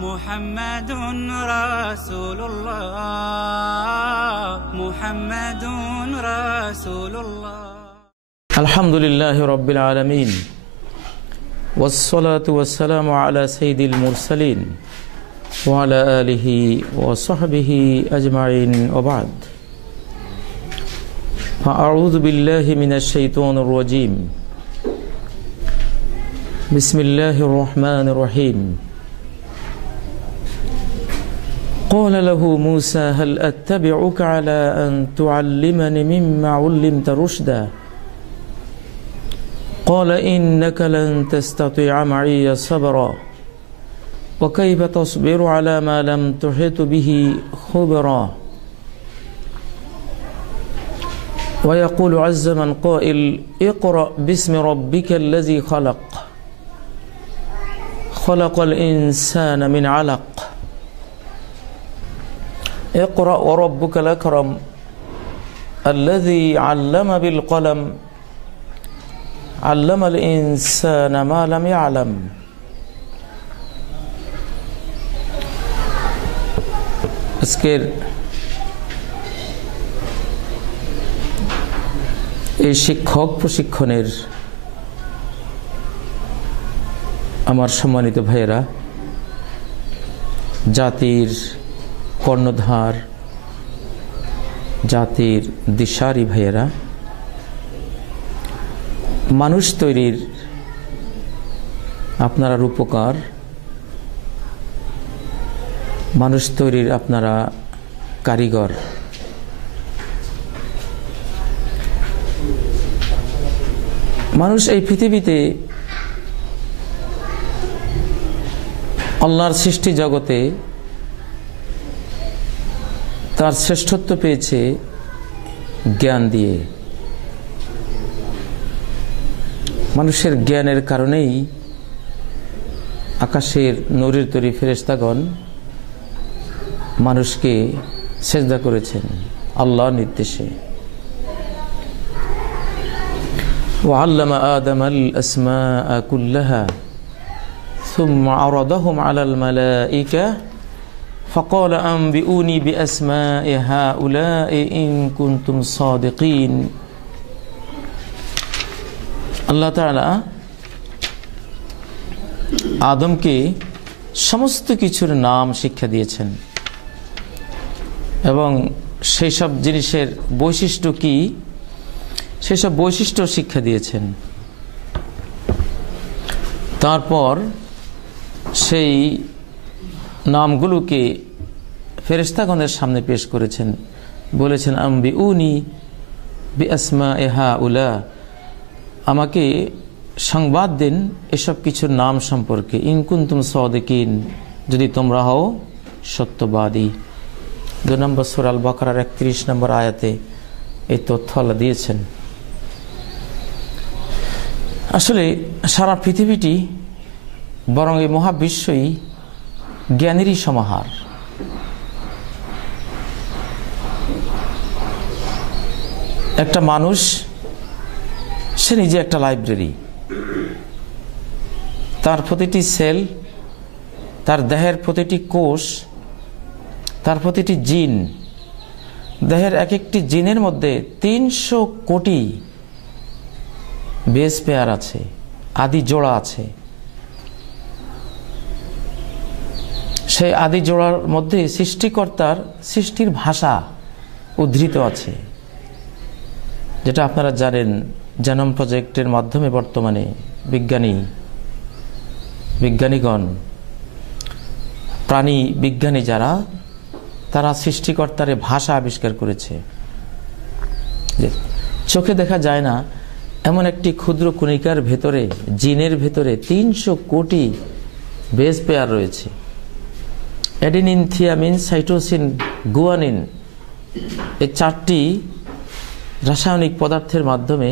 মুহাম্মাদুন রাসূলুল্লাহ মুহাম্মাদুন রাসূলুল্লাহ। আলহামদুলিল্লাহি রাব্বিল আলামিন ওয়াসসালাতু ওয়াসসালামু আলা সাইয়্যিদিল মুরসালিন ওয়া আলা আলিহি ওয়া সাহবিহি আজমাইন ওয়া বা'দ। ফাআউযু বিল্লাহি মিনাশ শাইতানির রাজীম। বিসমিল্লাহির রহমানির রহিম। قال له موسى هل أتبعك على أن تعلمني مما علمت رشدا قال إنك لن تستطيع معي صبرا وكيف تصبر على ما لم تحط به خبرا ويقول عز من قائل اقرأ باسم ربك الذي خلق الإنسان من علق اقرأ وربك الأكرم الذي علم بالقلم علم الإنسان ما لم يعلم। আজকের এই শিক্ষক প্রশিক্ষণের আমার সম্মানিত ভাইয়েরা, জাতির কর্ণধার, জাতির দিশারি ভাইয়েরা, মানুষ তৈরির আপনারা রূপকার, মানুষ তৈরির আপনারা কারিগর। মানুষ এই পৃথিবীতে আল্লাহর সৃষ্টি জগতে তার শ্রেষ্ঠত্ব পেয়েছে জ্ঞান দিয়ে। মানুষের জ্ঞানের কারণেই আকাশের নূরের তৈরি ফেরেশতাগণ মানুষকে সেজদা করেছেন আল্লাহর নির্দেশে। وعلم آدم الأسماء كلها ثم عرضهم على الملائكة فقال أنبئوني بأسماء هؤلاء إن كنتم صادقين। আল্লাহ তাআলা আদমকে সমস্ত কিছুর নাম শিক্ষা দিয়েছেন এবং সেই সব জিনিসের বৈশিষ্ট্য কি সেই সব বৈশিষ্ট্য শিক্ষা দিয়েছেন। তারপর সেই নামগুলোকে ফেরেশতাগণের সামনে পেশ করেছেন, বলেছেন আম্বিউনি বিআসমাই হাউলা, আমাকে সংবাদ দিন এসব কিছুর নাম সম্পর্কে, ইন কুনতুম সাদিকিন, যদি তোমরা হও সত্যবাদী। 2 নম্বর সূরা আল বাকারার 31 নম্বর আয়াতে এই তথ্য আল্লাহ দিয়েছেন। আসলে সারা পৃথিবীটি বরং এই মহাবিশ্বই জ্ঞানেরই সমাহার। একটা মানুষ সে নিজে একটা লাইব্রেরি। তার প্রতিটি সেল, তার দেহের প্রতিটি কোষ, তার প্রতিটি জিন, দেহের এক একটি জিনের মধ্যে 300 কোটি বেস পেয়ার আছে, আদি জোড়া আছে। সেই আদি জোড়ার মধ্যে সৃষ্টিকর্তার সৃষ্টির ভাষা উদ্ধৃত আছে, যেটা আপনারা জানেন। জেনোম প্রজেক্টের মাধ্যমে বর্তমানে বিজ্ঞানীগণ, প্রাণী বিজ্ঞানী যারা, তারা সৃষ্টিকর্তার ভাষা আবিষ্কার করেছে। চোখে দেখা যায় না এমন একটি ক্ষুদ্র কণিকার ভেতরে, জিনের ভেতরে 300 কোটি বেস পেয়ার রয়েছে। অ্যাডেনিন, থিয়ামিন, সাইটোসিন, গুয়ানিন, এই 4টি রাসায়নিক পদার্থের মাধ্যমে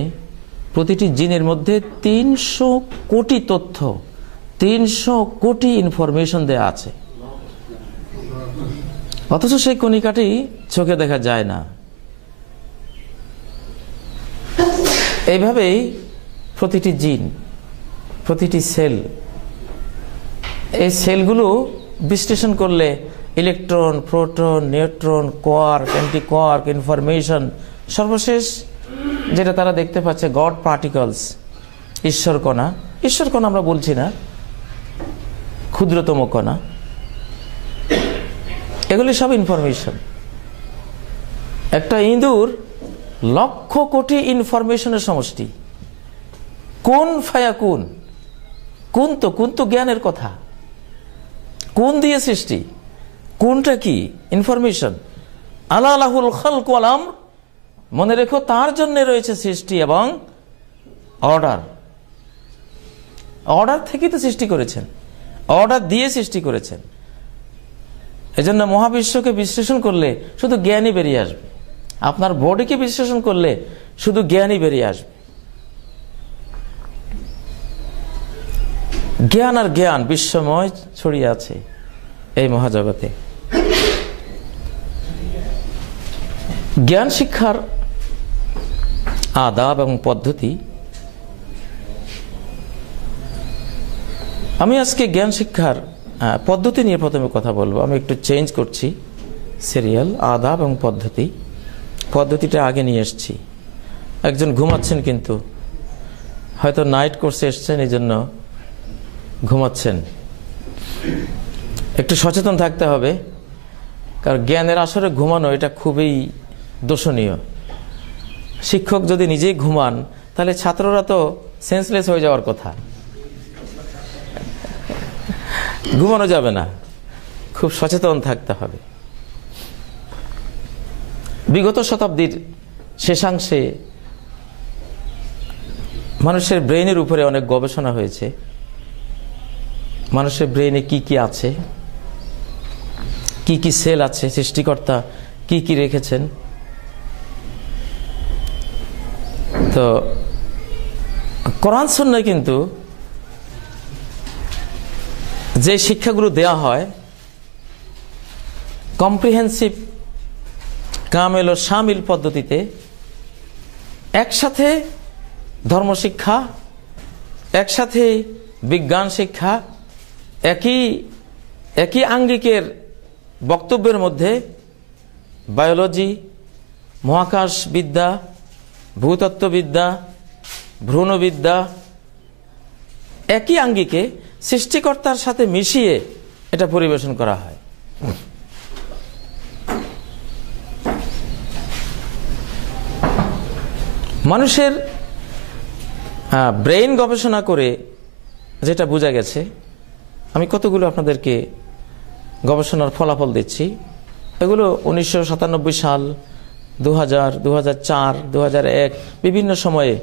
প্রতিটি জিনের মধ্যে 300 কোটি তথ্য, 300 কোটি ইনফরমেশন দেয়া আছে। অথচ সেই কণিকাটি চোখে দেখা যায় না। এইভাবেই প্রতিটি জিন, প্রতিটি সেল, এই সেলগুলো বিশ্লেষণ করলে electron, proton, neutron, quark, anti quark, information, সর্বশেষ যেটা তারা দেখতে পাচ্ছে গড পার্টিকলস, ঈশ্বর কণা। ঈশ্বর কণা আমরা বলছি না, ক্ষুদ্রতম কণা, এগুলি সব ইনফরমেশন। একটা ইঁদুর লক্ষ কোটি ইনফরমেশনের সমষ্টি। কোন ফায়া কোন, কোন তো জ্ঞানের কথা। কোন দিয়ে সৃষ্টি, কোনটা কি? ইনফরমেশন। আলা লাহুল খালক ওয়াল আমর, মনে রেখো তার জন্য রয়েছে সৃষ্টি এবং অর্ডার। অর্ডার থেকেই তো সৃষ্টি করেছেন, অর্ডার দিয়ে সৃষ্টি করেছেন। এজন্য মহাবিশ্বকে বিশ্লেষণ করলে শুধু জ্ঞানই বেরিয়ে আসবে, আপনার বডিকে বিশ্লেষণ করলে শুধু জ্ঞানই বেরিয়ে আসবে। জ্ঞান আর জ্ঞান বিশ্বময় ছড়িয়ে আছে এই মহাজগতে। জ্ঞান শিক্ষার আদাব এবং পদ্ধতি, আমি আজকে জ্ঞান শিক্ষার পদ্ধতি নিয়ে প্রথমে কথা বলবো। আমি একটু চেঞ্জ করছি সিরিয়াল, আদাব এবং পদ্ধতি। পদ্ধতিটা আগে নিয়ে এসছি। একজন ঘুমাচ্ছেন, কিন্তু হয়তো নাইট কোর্সে এসছেন, এই জন্য ঘুমাচ্ছেন। একটু সচেতন থাকতে হবে, কারণ জ্ঞানের আসরে ঘুমানো এটা খুবই দোষণীয়। শিক্ষক যদি নিজেই ঘুমান, তাহলে ছাত্ররা তো সেন্সলেস হয়ে যাওয়ার কথা। ঘুমানো যাবে না, খুব সচেতন থাকতে হবে। বিগত শতাব্দীর শেষাংশে মানুষের ব্রেইনের উপরে অনেক গবেষণা হয়েছে। মানুষের ব্রেইনে কি কি আছে, কি কি সেল আছে, সৃষ্টিকর্তা কি কি রেখেছেন। তো কোরআন সুন্নাহয় কিন্তু যে শিক্ষাগুলো দেয়া হয়, কম্প্রিহেন্সিভ কামেল ও শামিল পদ্ধতিতে, একসাথে ধর্মশিক্ষা, একসাথে বিজ্ঞান শিক্ষা, একই আঙ্গিকের বক্তব্যের মধ্যে বায়োলজি, মহাকাশ বিদ্যা, ভূতত্ত্ববিদ্যা, ভ্রূণবিদ্যা, একই আঙ্গিকে সৃষ্টিকর্তার সাথে মিশিয়ে এটা পরিবেশন করা হয়। মানুষের ব্রেইন গবেষণা করে যেটা বোঝা গেছে, আমি কতগুলো আপনাদেরকে গবেষণার ফলাফল দিচ্ছি। এগুলো 1997 সাল, 2000, 2004, 2001 বিভিন্ন সময়ে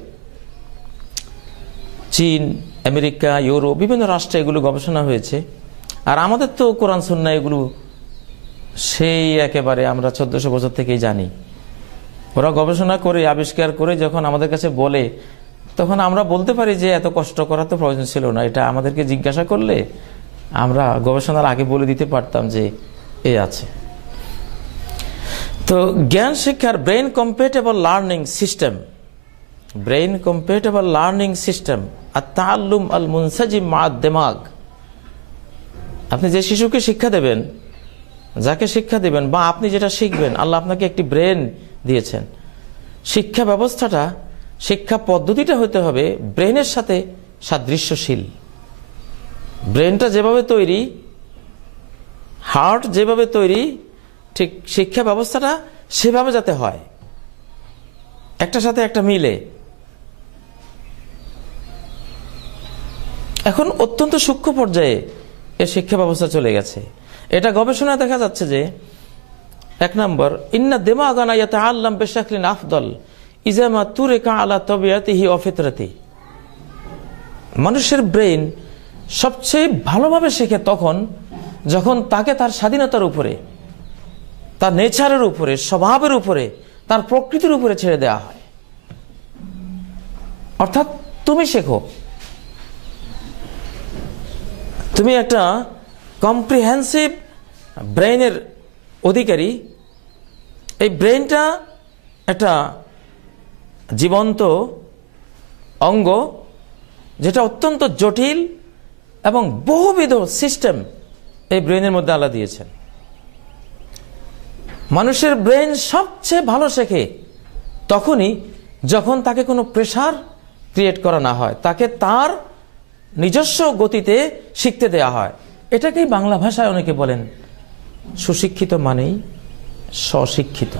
চীন, আমেরিকা, ইউরোপ বিভিন্ন রাষ্ট্রে এগুলো গবেষণা হয়েছে। আর আমাদের তো কোরআন সুন্নাহ এগুলো সেই একেবারে আমরা 1400 বছর থেকেই জানি। ওরা গবেষণা করে আবিষ্কার করে যখন আমাদের কাছে বলে, তখন আমরা বলতে পারি যে এত কষ্ট করার তো প্রয়োজন ছিল না। এটা আমাদেরকে জিজ্ঞাসা করলে আমরা গবেষণার আগে বলে দিতে পারতাম যে এ আছে। তো জ্ঞান শিক্ষার brain compatible learning system, brain compatible learning system আত-তাআল্লুম আল-মুনসাজিম মা'আদ দিমাগ। আপনি যে শিশুকে শিক্ষা দেবেন, যাকে শিক্ষা দেবেন, বা আপনি যেটা শিখবেন, আল্লাহ আপনাকে একটি ব্রেন দিয়েছেন। শিক্ষা ব্যবস্থাটা, শিক্ষা পদ্ধতিটা হতে হবে ব্রেনের সাথে সাদৃশ্যশীল। ব্রেনটা যেভাবে তৈরি, হার্ট যেভাবে তৈরি, ঠিক শিক্ষা ব্যবস্থাটা সেভাবে যাতে হয়, একটার সাথে একটা মিলে। এখন অত্যন্ত সূক্ষ্ম পর্যায়ে এর শিক্ষা ব্যবস্থা চলে গেছে। এটা গবেষণায় দেখা যাচ্ছে যে 1 নম্বর, ইন্না দিমাগানা ইয়াতাআল্লাম বিশাকলিন আফদল ইযা মা তুরিকা আলা তাবিয়াতিহি ওয়া ফিতরাতিহি। মানুষের ব্রেইন সবচেয়ে ভালোভাবে শেখে তখন যখন তাকে তার স্বাধীনতার উপরে, তার নেচারের উপরে, স্বভাবের উপরে, তার প্রকৃতির উপরে ছেড়ে দেওয়া হয়। অর্থাৎ তুমি শেখো, তুমি একটা কম্প্রিহেন্সিভ ব্রেইনের অধিকারী। এই ব্রেইনটা একটা জীবন্ত অঙ্গ, যেটা অত্যন্ত জটিল এবং বহুবিধ সিস্টেম এই ব্রেনের মধ্যে আল্লাহ দিয়েছেন। মানুষের ব্রেন সবচেয়ে ভালো শেখে তখনই যখন তাকে কোনো প্রেসার ক্রিয়েট করা না হয়, তাকে তার নিজস্ব গতিতে শিখতে দেয়া হয়। এটাকেই বাংলা ভাষায় অনেকে বলেন সুশিক্ষিত মানেই স্বশিক্ষিত।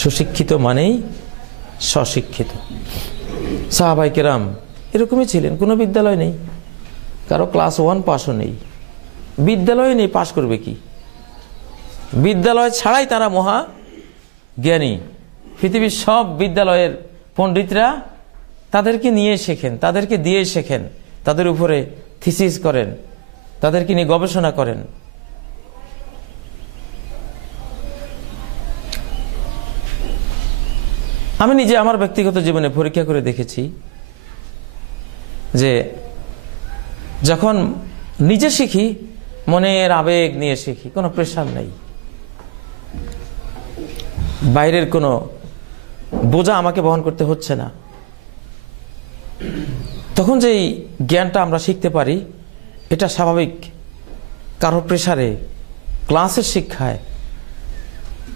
সুশিক্ষিত মানেই স্বশিক্ষিত। সাহাবায়ে কেরাম এরকমই ছিলেন। কোনো বিদ্যালয় নেই, কারো ক্লাস 1 পাসও নেই, বিদ্যালয় নেই, পাশ করবে কি? বিদ্যালয় ছাড়াই তারা মহা জ্ঞানী। পৃথিবীর সব বিদ্যালয়ের পণ্ডিতরা তাদেরকে নিয়ে শেখেন, তাদেরকে দিয়ে শেখেন, তাদের উপরে থিসিস করেন, তাদেরকে নিয়ে গবেষণা করেন। আমি নিজে আমার ব্যক্তিগত জীবনে পরীক্ষা করে দেখেছি যে যখন নিজে শিখি, মনের আবেগ নিয়ে শিখি, কোনো প্রেশার নেই, বাইরের কোনো বোঝা আমাকে বহন করতে হচ্ছে না, তখন যেই জ্ঞানটা আমরা শিখতে পারি এটা স্বাভাবিক। কারো প্রেসারে, ক্লাসের শিক্ষায়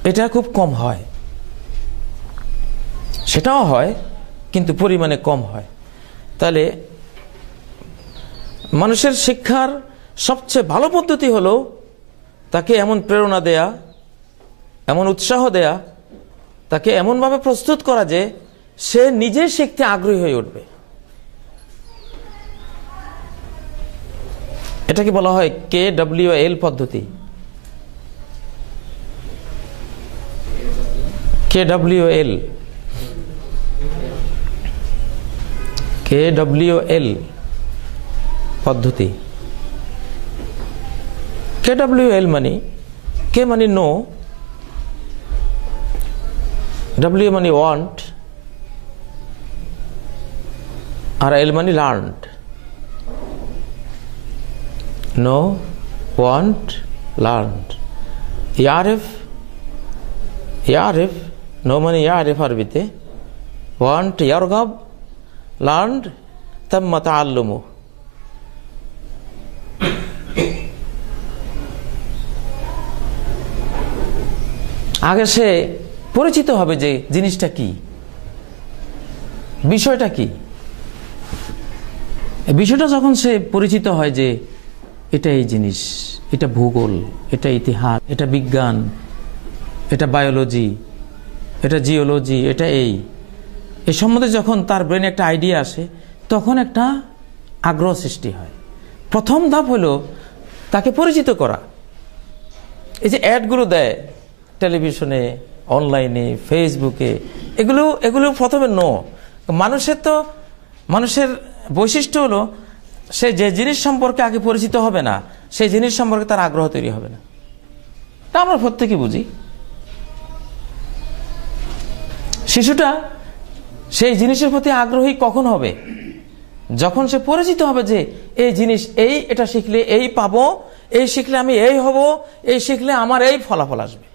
এটা খুব কম হয়, সেটাও হয় কিন্তু পরিমাণে কম হয়। তাহলে মানুষের শিক্ষার সবচেয়ে ভালো পদ্ধতি হলো তাকে এমন প্রেরণা দেয়া, এমন উৎসাহ দেয়া, তাকে এমনভাবে প্রস্তুত করা যে সে নিজে শিখতে আগ্রহী হয়ে উঠবে। এটাকে বলা হয় KWL পদ্ধতি। KWL পদ্ধতি। KWL মানে, K মানে নো, W মানে ওয়ান্ট, আর L মানে লার্নড। Know, want, learned. ইয়ারিফ, নো মানে ইয়ারিফ আরবিতে, ওয়ান্ট ইয়ারগাব, লার্নড তাম্মা তাআল্লুমু। আগে সে পরিচিত হবে যে জিনিসটা কি, বিষয়টা কি। বিষয়টা যখন সে পরিচিত হয় যে এটা এই জিনিস, এটা ভূগোল, এটা ইতিহাস, এটা বিজ্ঞান, এটা বায়োলজি, এটা জিওলজি, এটা এই সম্বন্ধে যখন তার ব্রেনে একটা আইডিয়া আসে তখন একটা আগ্রহ সৃষ্টি হয়। প্রথম ধাপ হলো তাকে পরিচিত করা। এই যে অ্যাডগুলো দেয় টেলিভিশনে, অনলাইনে, ফেসবুকে, এগুলো প্রথমে মানুষের বৈশিষ্ট্য হলো সে যে জিনিস সম্পর্কে আগে পরিচিত হবে না সেই জিনিস সম্পর্কে তার আগ্রহ তৈরি হবে না। তা আমরা প্রত্যেকে বুঝি। শিশুটা সেই জিনিসের প্রতি আগ্রহী কখন হবে? যখন সে পরিচিত হবে যে এই জিনিস, এটা শিখলে এই পাবো, এই শিখলে আমি এই হব, এই শিখলে আমার এই ফলাফল আসবে।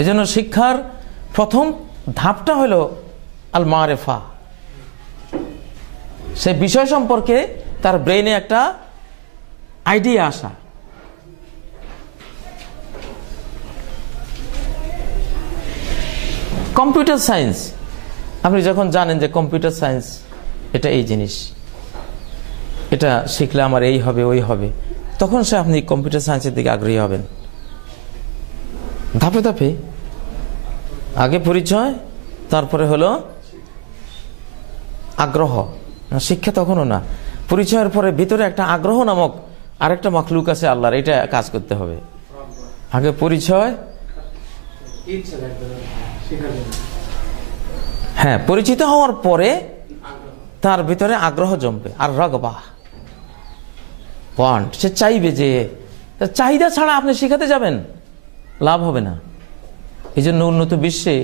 এজন্য শিক্ষার প্রথম ধাপটা হলো আল মারেফা। সে বিষয় সম্পর্কে তার ব্রেইনে একটা আইডিয়া আসা। কম্পিউটার সায়েন্স, আপনি যখন জানেন যে কম্পিউটার সায়েন্স এটা এই জিনিস, এটা শিখলে আমার এই হবে, ওই হবে, তখন সে আপনি কম্পিউটার সায়েন্সের দিকে আগ্রহী হবেন। ধাপে ধাপে আগে পরিচয়, তারপরে হলো আগ্রহ। শিক্ষা তখনও না, পরিচয়ের পরে ভিতরে একটা আগ্রহ নামক আরেকটা মাখলুক আছে আল্লাহর, এটা কাজ করতে হবে। আগে পরিচয়, হ্যাঁ, পরিচিত হওয়ার পরে তার ভিতরে আগ্রহ জমবে। আর রাগবা, ওয়ান্ট, সে চাইবে। যে চাহিদা ছাড়া আপনি শেখাতে যাবেন, লাভ হবে না। এই জন্য উন্নত বিশ্বে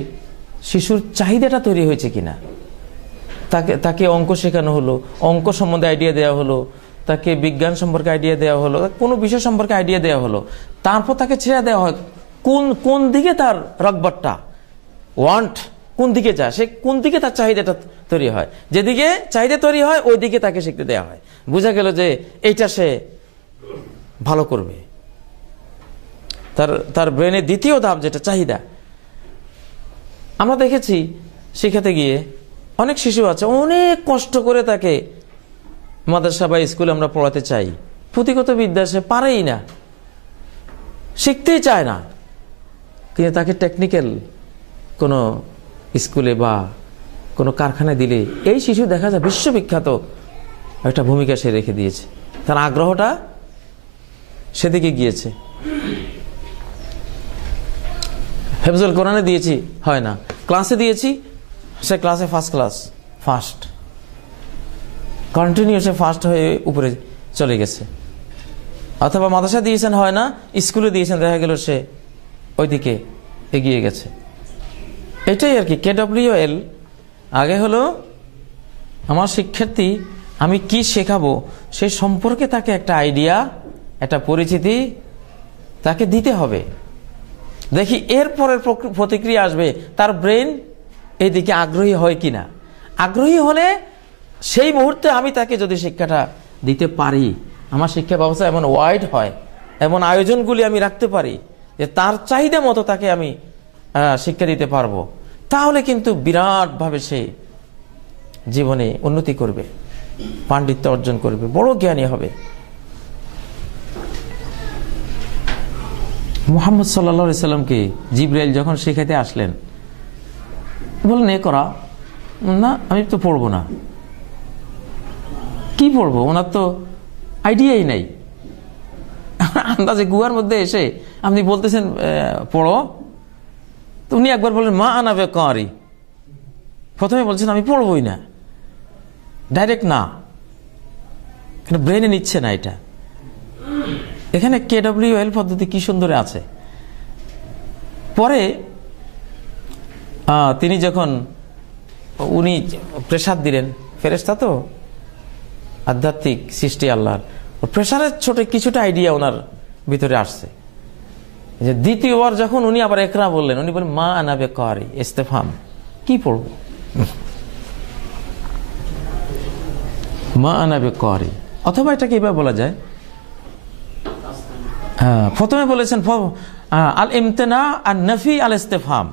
শিশুর চাহিদাটা তৈরি হয়েছে কিনা, তাকে অঙ্ক শেখানো হলো, অঙ্ক সম্বন্ধে আইডিয়া দেওয়া হলো, তাকে বিজ্ঞান সম্পর্কে আইডিয়া দেওয়া হলো, কোনো বিষয় সম্পর্কে আইডিয়া দেওয়া হলো, তারপর তাকে ছেড়ে দেওয়া হয় কোন দিকে তার রগবারটা, ওয়ান্ট কোন দিকে যায়, সে কোন দিকে তার চাহিদাটা তৈরি হয়, যেদিকে চাহিদা তৈরি হয় ওই দিকে তাকে শিখতে দেওয়া হয়। বোঝা গেল যে এইটা সে ভালো করবে। তার ব্রেনের দ্বিতীয় ধাপ যেটা চাহিদা, আমরা দেখেছি শিখাতে গিয়ে অনেক শিশু আছে অনেক কষ্ট করে তাকে মাদ্রাসা বা স্কুলে আমরা পড়াতে চাই, পুঁথিগত বিদ্যা সে পারেই না, শিখতেই চায় না, কিন্তু তাকে টেকনিক্যাল কোনো স্কুলে বা কোনো কারখানায় দিলে এই শিশু দেখা যায় বিশ্ববিখ্যাত একটা ভূমিকা সে রেখে দিয়েছে, তার আগ্রহটা সেদিকে গিয়েছে। হেফজুল কোরআনে দিয়েছি হয় না, ক্লাসে দিয়েছি সে ক্লাসে ফার্স্ট কন্টিনিউ সে ফার্স্ট হয়ে উপরে চলে গেছে। অথবা মাদ্রাসা দিয়েছেন হয় না, স্কুলে দিয়েছেন দেখা গেল সে ওইদিকে এগিয়ে গেছে। এটাই আর কি KWL। আগে হলো আমার শিক্ষার্থী আমি কি শেখাবো সেই সম্পর্কে তাকে একটা আইডিয়া, একটা পরিচিতি তাকে দিতে হবে। দেখি এরপরের প্রতিক্রিয়া আসবে তার ব্রেন এইদিকে আগ্রহী হয় কিনা। আগ্রহী হলে সেই মুহূর্তে আমি তাকে যদি শিক্ষাটা দিতে পারি, আমার শিক্ষা ব্যবস্থা এমন ওয়াইড হয়, এমন আয়োজনগুলি আমি রাখতে পারি যে তার চাহিদা মতো তাকে আমি শিক্ষা দিতে পারবো, তাহলে কিন্তু বিরাটভাবে সে জীবনে উন্নতি করবে, পাণ্ডিত্য অর্জন করবে, বড় জ্ঞানী হবে। মুহাম্মদ সাল্লাল্লাহু আলাইহি সাল্লামকে জিবরাইল যখন শেখাতে আসলেন, বললেন এ করা না, আমি তো পড়বো না। কি পড়বো, ওনার তো আইডিয়াই নাই। আন্দাজে গুহার মধ্যে এসে আপনি বলতেছেন পড়ো, তো উনি একবার বললেন মা আনা বেকারি, প্রথমে বলছেন আমি পড়বই না, ডাইরেক্ট না, ব্রেনে নিচ্ছে না। এটা এখানে KWL পদ্ধতি কি সুন্দর আছে। পরে তিনি যখন উনি প্রেসার দিলেন, ফেরেশতা তো আধ্যাত্মিক সৃষ্টি আল্লাহর, প্রেসারের ছোট কিছুটা আইডিয়া ওনার ভিতরে আসছে। যে দ্বিতীয়বার যখন উনি আবার একরা বললেন, উনি বলেন মা আনা বেকারি ইস্তেফাম, কি পড়বো, মা আনা বেকারি। অথবা এটাকে এভাবে বলা যায়, প্রথমে বলেছেন আল ইমতেনা আর নফি আল ইস্তেফাম,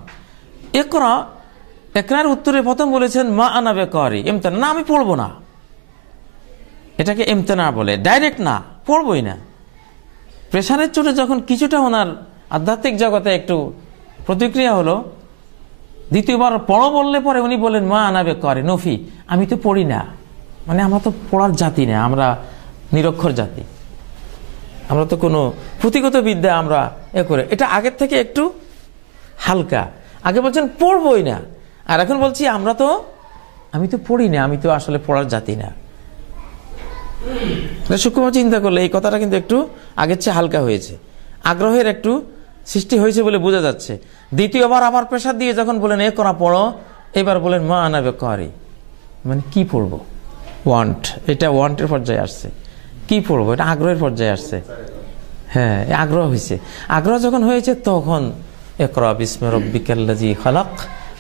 একরার উত্তরে প্রথম বলেছেন মা আনা বেকারি ইমতেনা, না আমি পড়বো না। এটাকে ইমতেনা বলে, ডাইরেক্ট না, পড়বই না। প্রেসারের চোটে যখন কিছুটা ওনার আধ্যাত্মিক জগতে একটু প্রতিক্রিয়া হলো, দ্বিতীয়বার পড়ো বললে পরে উনি বলেন মা আনা বেকারি নফি, আমি তো পড়ি না, মানে আমরা তো পড়ার জাতি না, আমরা নিরক্ষর জাতি, আমরা তো কোনো পুঁথিগত বিদ্যা আমরা করে। এটা আগের থেকে একটু হালকা। আগে বলছেন পড়বই না, আর এখন বলছি আমি তো পড়ি না, আমি তো আসলে পড়ার জাতি না। সূক্ষ্ম চিন্তা করলে এই কথাটা কিন্তু একটু আগের চেয়ে হালকা হয়েছে, আগ্রহের একটু সৃষ্টি হয়েছে বলে বোঝা যাচ্ছে। দ্বিতীয়বার আবার প্রেসার দিয়ে যখন বলেন এ করা পড়ো, এবার বলেন মা আনা বেকারি, মানে কি পড়বো, ওয়ান্ট, এটা ওয়ান্টের পর্যায়ে আসছে, কি পড়বো এটা আগ্রহের পর্যায়ে আসছে। হ্যাঁ, আগ্রহ হয়েছে। আগ্রহ যখন হয়েছে তখন ইকরা বিসমি রাব্বিকাল্লাযী খালাক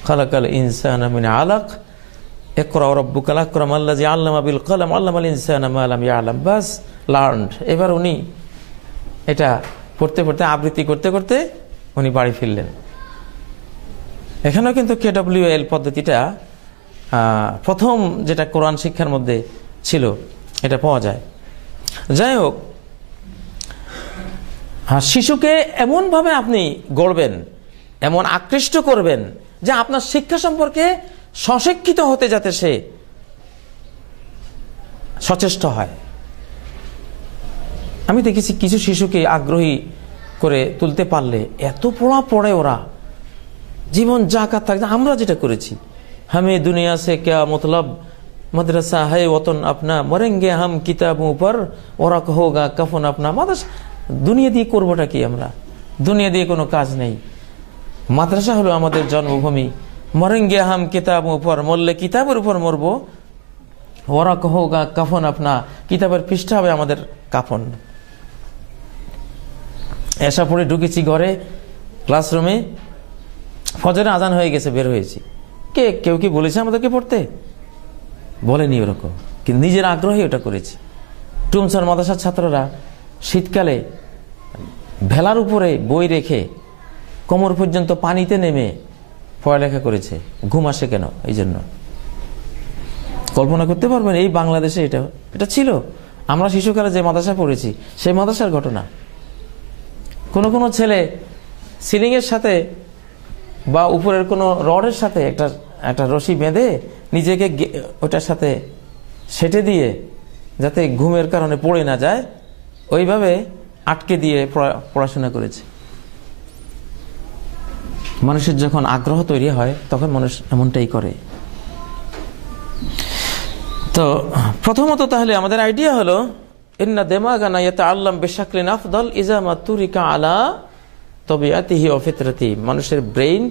খালাকাল ইনসানা মিন আলাক ইকরা রাব্বুকাল আকরাম আল্লাযী আল্লামা বিল কলম আল্লামাল ইনসানা মা লাম ইয়ালাম, বাস লার্নড। এবার উনি এটা পড়তে পড়তে আবৃত্তি করতে করতে উনি বাড়ি ফিরলেন। এখানেও কিন্তু KWL পদ্ধতিটা প্রথম যেটা কোরআন শিক্ষার মধ্যে ছিল এটা পাওয়া যায়। যাই হোক, শিশুকে এমনভাবে আপনি গড়বেন, এমন আকৃষ্ট করবেন যে আপনার শিক্ষা সম্পর্কে সশিক্ষিত হতে যাতে সে সচেষ্ট হয়। আমি দেখেছি কিছু শিশুকে আগ্রহী করে তুলতে পারলে এত পড়া পড়ে ওরা, জীবন জাকাত থাকে। আমরা যেটা করেছি, হামে দুনিয়া সে ক্যা মতলব, মাদ্রাসা है वतन अपना, मरेंगे हम किताबों पर औरक होगा कफन अपना। মাদ্রাসা দুনিয়া দিয়ে করবোটা কি, আমরা দুনিয়া দিয়ে কোনো কাজ নেই। মাদ্রাসা হলো আমাদের জন্মভূমি। মরেঙ্গে হাম কিতাবों पर, মরলে কিতাবের উপর মরবো। औरक होगा कफन अपना, কিতাবের পৃষ্ঠা হবে আমাদের কাফন। এসা পড়ে ঢুকেছি ঘরে, ক্লাসরুমে, ফজরে আজান হয়ে গেছে, বের হয়েছি, কেউ কি বলেছে আমাদেরকে পড়তে? বলেনি ওরকম, কিন্তু নিজের আগ্রহে ওটা করেছি। টুমসার মাদ্রাসার ছাত্ররা শীতকালে ভেলার উপরে বই রেখে কোমর পর্যন্ত পানিতে নেমে পড়ালেখা করেছে। ঘুম আসে কেন? এই জন্য। কল্পনা করতে পারবেন এই বাংলাদেশে এটা ছিল। আমরা শিশুকালে যে মাদ্রাসা পড়েছি সেই মাদ্রাসার ঘটনা। কোন ছেলে সিলিং এর সাথে বা উপরের কোনো রডের সাথে একটা রশি বেঁধে নিজেকে ওটার সাথে সেটে দিয়ে যাতে ঘুমের কারণে পড়ে না যায়, ওইভাবে আটকে দিয়ে পড়াশোনা করেছে। মানুষের যখন আগ্রহ তৈরি হয় তখন মানুষ এমনটাই করে। তো প্রথমত তাহলে আমাদের আইডিয়া হলো ইন্না দিমাগানা ইয়াতাআল্লাম বিশাকলিন আফদাল ইযা মা তুরিকা আলা তাবিআতিহি ওয়া ফিতরাতিহি। মানুষের ব্রেইন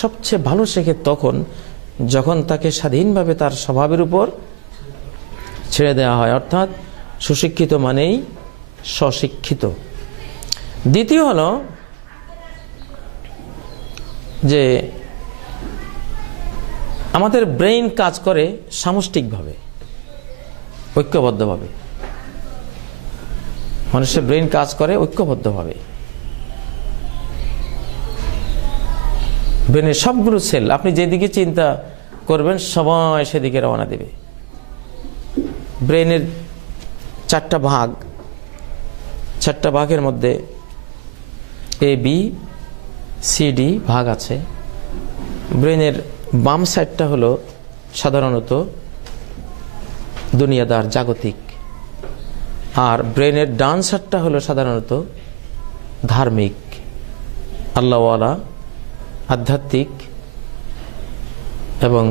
সবচেয়ে ভালো শেখে তখন যখন তাকে স্বাধীনভাবে তার স্বভাবের উপর ছেড়ে দেওয়া হয়, অর্থাৎ সুশিক্ষিত মানেই স্বশিক্ষিত। দ্বিতীয় হলো যে আমাদের ব্রেইন কাজ করে সামষ্টিকভাবে, ঐক্যবদ্ধভাবে। মানুষের ব্রেইন কাজ করে ঐক্যবদ্ধভাবে। ব্রেনের সবগুলো সেল আপনি যেদিকে চিন্তা করবেন সবাই সেদিকে রওনা দেবে। ব্রেনের চারটা ভাগের মধ্যে ABCD ভাগ আছে। ব্রেনের বাম সাইডটা হলো সাধারণত দুনিয়াদার, জাগতিক, আর ব্রেনের ডান সাইডটা হলো সাধারণত ধার্মিক, আল্লাহওয়ালা, আধ্যাত্মিক এবং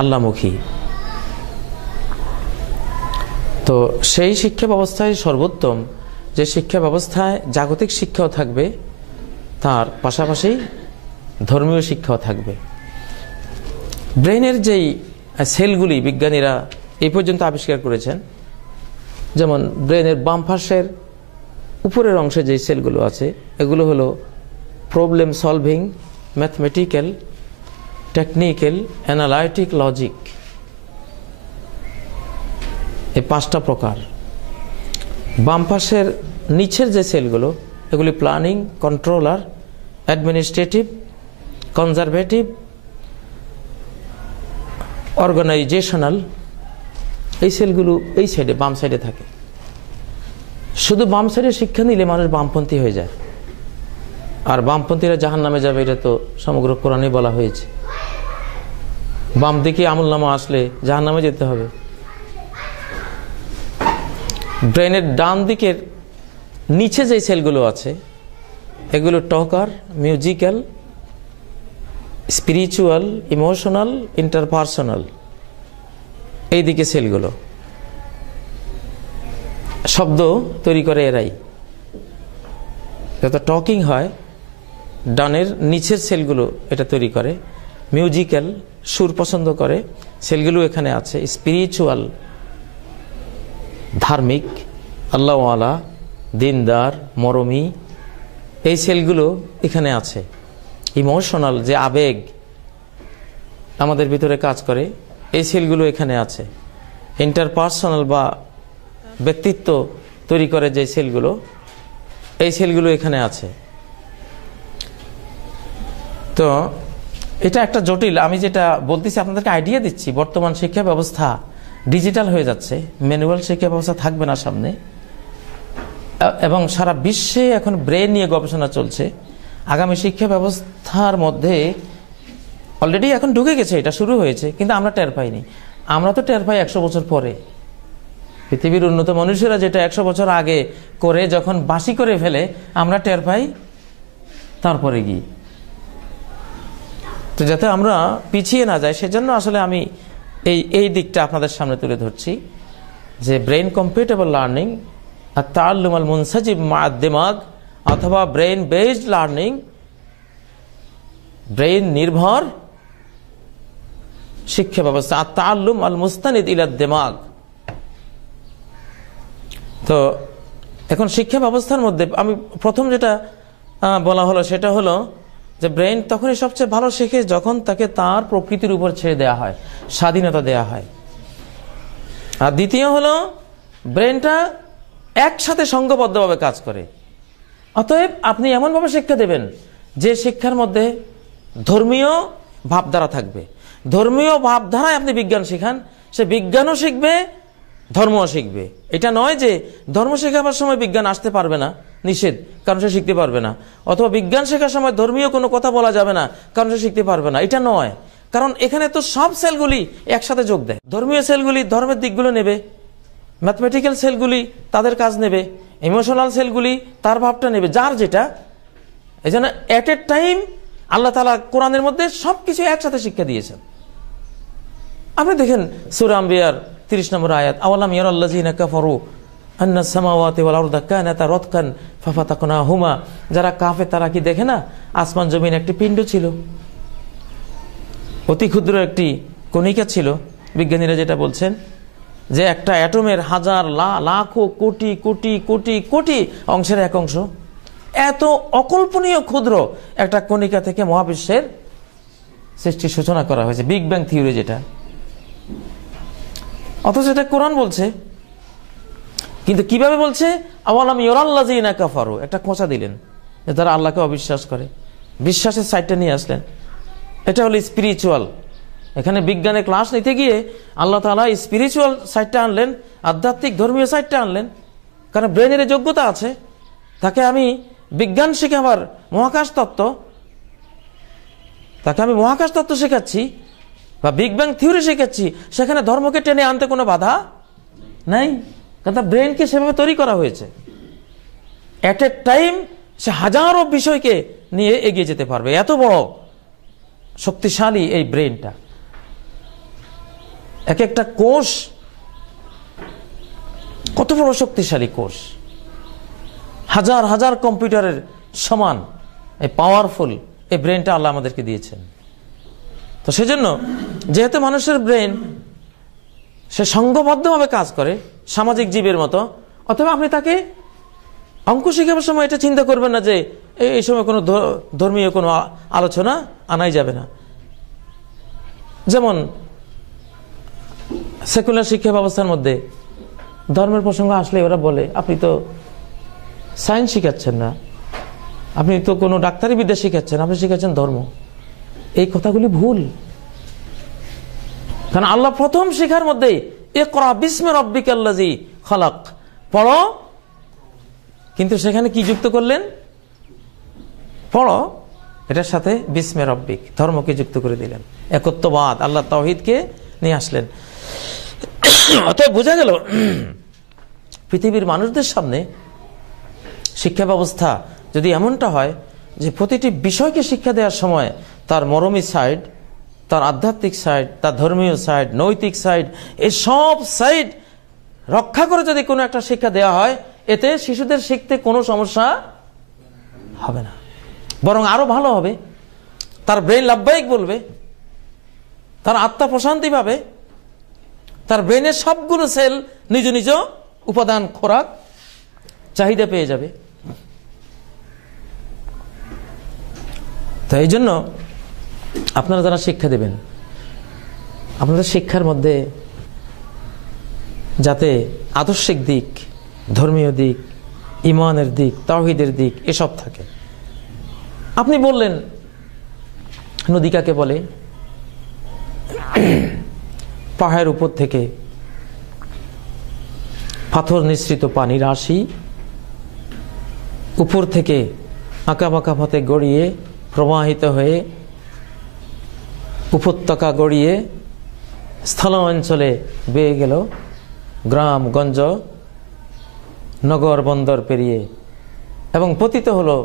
আল্লাহমুখী। তো সেই শিক্ষা ব্যবস্থায় সর্বোত্তম যে শিক্ষা ব্যবস্থায় জাগতিক শিক্ষাও থাকবে, তার পাশাপাশি ধর্মীয় শিক্ষাও থাকবে। ব্রেনের যেই সেলগুলি বিজ্ঞানীরা এই পর্যন্ত আবিষ্কার করেছেন, যেমন ব্রেনের বাম পাশের উপরের অংশে যে সেলগুলো আছে এগুলো হলো problem solving, mathematical, technical, analytic, logic, এই 5টা প্রকার। বাম পাশের নিচের যে সেলগুলো এগুলি planning, controller, administrative, conservative, organizational. এই সেলগুলো এই সাইডে, বাম সাইডে থাকে। শুধু বাম সাইডে শিক্ষা নিলে মানুষ বামপন্থী হয়ে যায়, আর বামপন্থীরা জাহান্নামে যাবে, এটা তো সমগ্র কোরআনে বলা হয়েছে। বাম দিকে আমলনামা আসলে জাহান্নামে যেতে হবে। ব্রেনের ডান দিকের নিচে যে সেলগুলো আছে এগুলো talker, musical, spiritual, emotional, interpersonal, এই দিকে সেলগুলো। শব্দ তৈরি করে এরাই। যত টকিং হয় ডানের নিচের সেলগুলো এটা তৈরি করে। মিউজিক্যাল, সুর পছন্দ করে, সেলগুলো এখানে আছে। স্পিরিচুয়াল, ধার্মিক, আল্লাহওয়ালা, দিনদার, মরমী, এই সেলগুলো এখানে আছে। ইমোশনাল, যে আবেগ আমাদের ভিতরে কাজ করে, এই সেলগুলো এখানে আছে। ইন্টারপার্সোনাল বা ব্যক্তিত্ব তৈরি করে যে সেলগুলো, এই সেলগুলো এখানে আছে। তো এটা একটা জটিল, আমি যেটা বলতেছি আপনাদেরকে আইডিয়া দিচ্ছি। বর্তমান শিক্ষা ব্যবস্থা ডিজিটাল হয়ে যাচ্ছে, ম্যানুয়াল শিক্ষা ব্যবস্থা থাকবে না সামনে, এবং সারা বিশ্বে এখন ব্রেন নিয়ে গবেষণা চলছে। আগামী শিক্ষা ব্যবস্থার মধ্যে অলরেডি এখন ঢুকে গেছে, এটা শুরু হয়েছে, কিন্তু আমরা টের পাইনি। আমরা তো টের পাই 100 বছর পরে। পৃথিবীর উন্নত মানুষেরা যেটা 100 বছর আগে করে যখন বাসি করে ফেলে, আমরা টের পাই তারপরে গিয়ে। তো যাতে আমরা পিছিয়ে না যাই সেজন্য আসলে আমি এই দিকটা আপনাদের সামনে তুলে ধরছি যে ব্রেন কম্পিউটেবল লার্নিং আর তাআল্লুম আল মুনসাজিব মা দিমাগ, অথবা ব্রেন বেসড লার্নিং, ব্রেন নির্ভর শিক্ষা ব্যবস্থা, আর তাআল্লুম আল মুস্তানিদ ইলা দিমাগ। তো এখন শিক্ষা ব্যবস্থার মধ্যে আমি প্রথম যেটা বলা হলো সেটা হলো যে ব্রেন তখনই সবচেয়ে ভালো শেখে যখন তাকে তার প্রকৃতির উপর ছেড়ে দেওয়া হয়, স্বাধীনতা দেওয়া হয়। আর দ্বিতীয় হলো ব্রেনটা একসাথে সংঘবদ্ধভাবে কাজ করে। অতএব আপনি এমনভাবে শিক্ষা দেবেন যে শিক্ষার মধ্যে ধর্মীয় ভাবধারা থাকবে। ধর্মীয় ভাবধারায় আপনি বিজ্ঞান শেখান, সে বিজ্ঞানও শিখবে, ধর্মও শিখবে। এটা নয় যে ধর্ম শেখাবার সময় বিজ্ঞান আসতে পারবে না, নিষেধ, কারণ সে শিখতে পারবে না, অথবা বিজ্ঞান শেখার সময় ধর্মীয় কোনো কথা বলা যাবে না, কারণ সে শিখতে পারবে না। এটা নয়, কারণ এখানে তো সব সেলগুলি একসাথে যোগ দেয়। ধর্মীয় সেলগুলি ধর্মের দিকগুলো নেবে, ম্যাথমেটিক্যাল সেলগুলি তাদের কাজ নেবে, ইমোশনাল সেলগুলি তার ভাবটা নেবে, যার যেটা। এই জন্য এট এ টাইম আল্লাহ তাআলা কোরআনের মধ্যে সবকিছু একসাথে শিক্ষা দিয়েছেন। আপনি দেখেন সূরা আম্বিয়ার 30 নম্বর আয়াত, আওয়ালাম ইয়ারাল্লাযিনা কাফারু আন্নাস সামাওয়াতি ওয়াল আরদা কানাতা রাতকান ফাফাতাকনাহুমা। যারা কাফের তারা কি দেখে না আসমান জমিন একটি পিণ্ড ছিল, অতি ক্ষুদ্র একটি কণিকা ছিল। বিজ্ঞানীরা যেটা বলছেন যে একটা অ্যাটমের হাজার লাখো কোটি কোটি কোটি কোটি অংশের এক অংশ, এত অকল্পনীয় ক্ষুদ্র একটা কণিকা থেকে মহাবিশ্বের সৃষ্টির সূচনা করা হয়েছে, বিগ ব্যাং থিওরি যেটা। অথচ এটা কোরআন বলছে, কিন্তু কিভাবে বলছে? আওয়ালাম ইয়ারাল্লাযিনা কাফারু, একটা খোঁচা দিলেন যে তারা আল্লাহকে অবিশ্বাস করে। বিশ্বাসের সাইডটা নিয়ে আসলেন। এটা হলো স্পিরিচুয়াল। এখানে বিজ্ঞানের ক্লাস নিতে গিয়ে আল্লাহ তাআলা স্পিরিচুয়াল সাইডটা আনলেন, আধ্যাত্মিক ধর্মীয় সাইডটা আনলেন। কারণ ব্রেনের যোগ্যতা আছে, তাকে আমি বিজ্ঞান শেখাবার মহাকাশ তত্ত্ব, তাকে আমি মহাকাশ তত্ত্ব শেখাচ্ছি বা বিগ ব্যাং থিওরি শেখাচ্ছি, সেখানে ধর্মকে টেনে আনতে কোনো বাধা নাই, কারণ তার ব্রেনকে সেভাবে তৈরি করা হয়েছে। এট এ টাইম সে হাজারো বিষয়কে নিয়ে এগিয়ে যেতে পারবে। এত বড় শক্তিশালী এই ব্রেনটা। এক একটা কোষ কত বড় শক্তিশালী কোষ, হাজার হাজার কম্পিউটারের সমান এই পাওয়ারফুল এই ব্রেনটা আল্লাহ আমাদেরকে দিয়েছেন। তো সেজন্য যেহেতু মানুষের ব্রেন সে সংঘবদ্ধভাবে কাজ করে সামাজিক জীবের মতো, অথবা আপনি তাকে অঙ্ক শেখাবার সময় এটা চিন্তা করবেন না যে এই সময় কোনো ধর্মীয় কোনো আলোচনা আনাই যাবে না। যেমন সেকুলার শিক্ষা ব্যবস্থার মধ্যে ধর্মের প্রসঙ্গ আসলে ওরা বলে আপনি তো সায়েন্স শিখাচ্ছেন না, আপনি তো কোনো ডাক্তারি বিদ্যা শিখাচ্ছেন, আপনি শিখাচ্ছেন ধর্ম। এই কথাগুলি ভুল। কারণ আল্লাহ প্রথম শিখার মধ্যে ইকরা বিসমি রাব্বিকাল্লাযী খালাক, পড়ো, কিন্তু সেখানে কি যুক্ত করলেন? পড়ো, এটার সাথে বিসমি রাব্বিক, ধর্মকে যুক্ত করে দিলেন, একত্ববাদ, আল্লাহ তাওহীদকে নিয়ে আসলেন। অতএব বোঝা গেল পৃথিবীর মানুষদের সামনে শিক্ষা ব্যবস্থা যদি এমনটা হয় যে প্রতিটি বিষয়কে শিক্ষা দেওয়ার সময় তার মরমী সাইড, তার আধ্যাত্মিক সাইড, তার ধর্মীয় সাইড, নৈতিক সাইড, এই সব সাইড রক্ষা করে যদি কোনো একটা শিক্ষা দেওয়া হয়, এতে শিশুদের শিখতে কোনো সমস্যা হবে না, বরং আরো ভালো হবে। তার ব্রেন লাভবাহিক বলবে, তার আত্মা প্রশান্তি পাবে, তার ব্রেনের সবগুলো সেল নিজ নিজ উপাদান খোরাক চাহিদা পেয়ে যাবে। তো এই জন্য আপনারা যারা শিক্ষা দেবেন, আপনাদের শিক্ষার মধ্যে যাতে আদর্শিক দিক, ধর্মীয় দিক, ঈমানের দিক, তাওহীদের দিক এসব থাকে। আপনি বললেন নদী কাকে বলে? পাহাড়ের উপর থেকে পাথর নিঃসৃত পানি রাশি উপর থেকে আঁকা বাঁকা পথে গড়িয়ে প্রবাহিত হয়ে উপত্যকা গড়িয়ে স্থল অঞ্চলে বেয়ে গেল, গ্রাম গঞ্জ নগর বন্দর পেরিয়ে, এবং পতিত হলো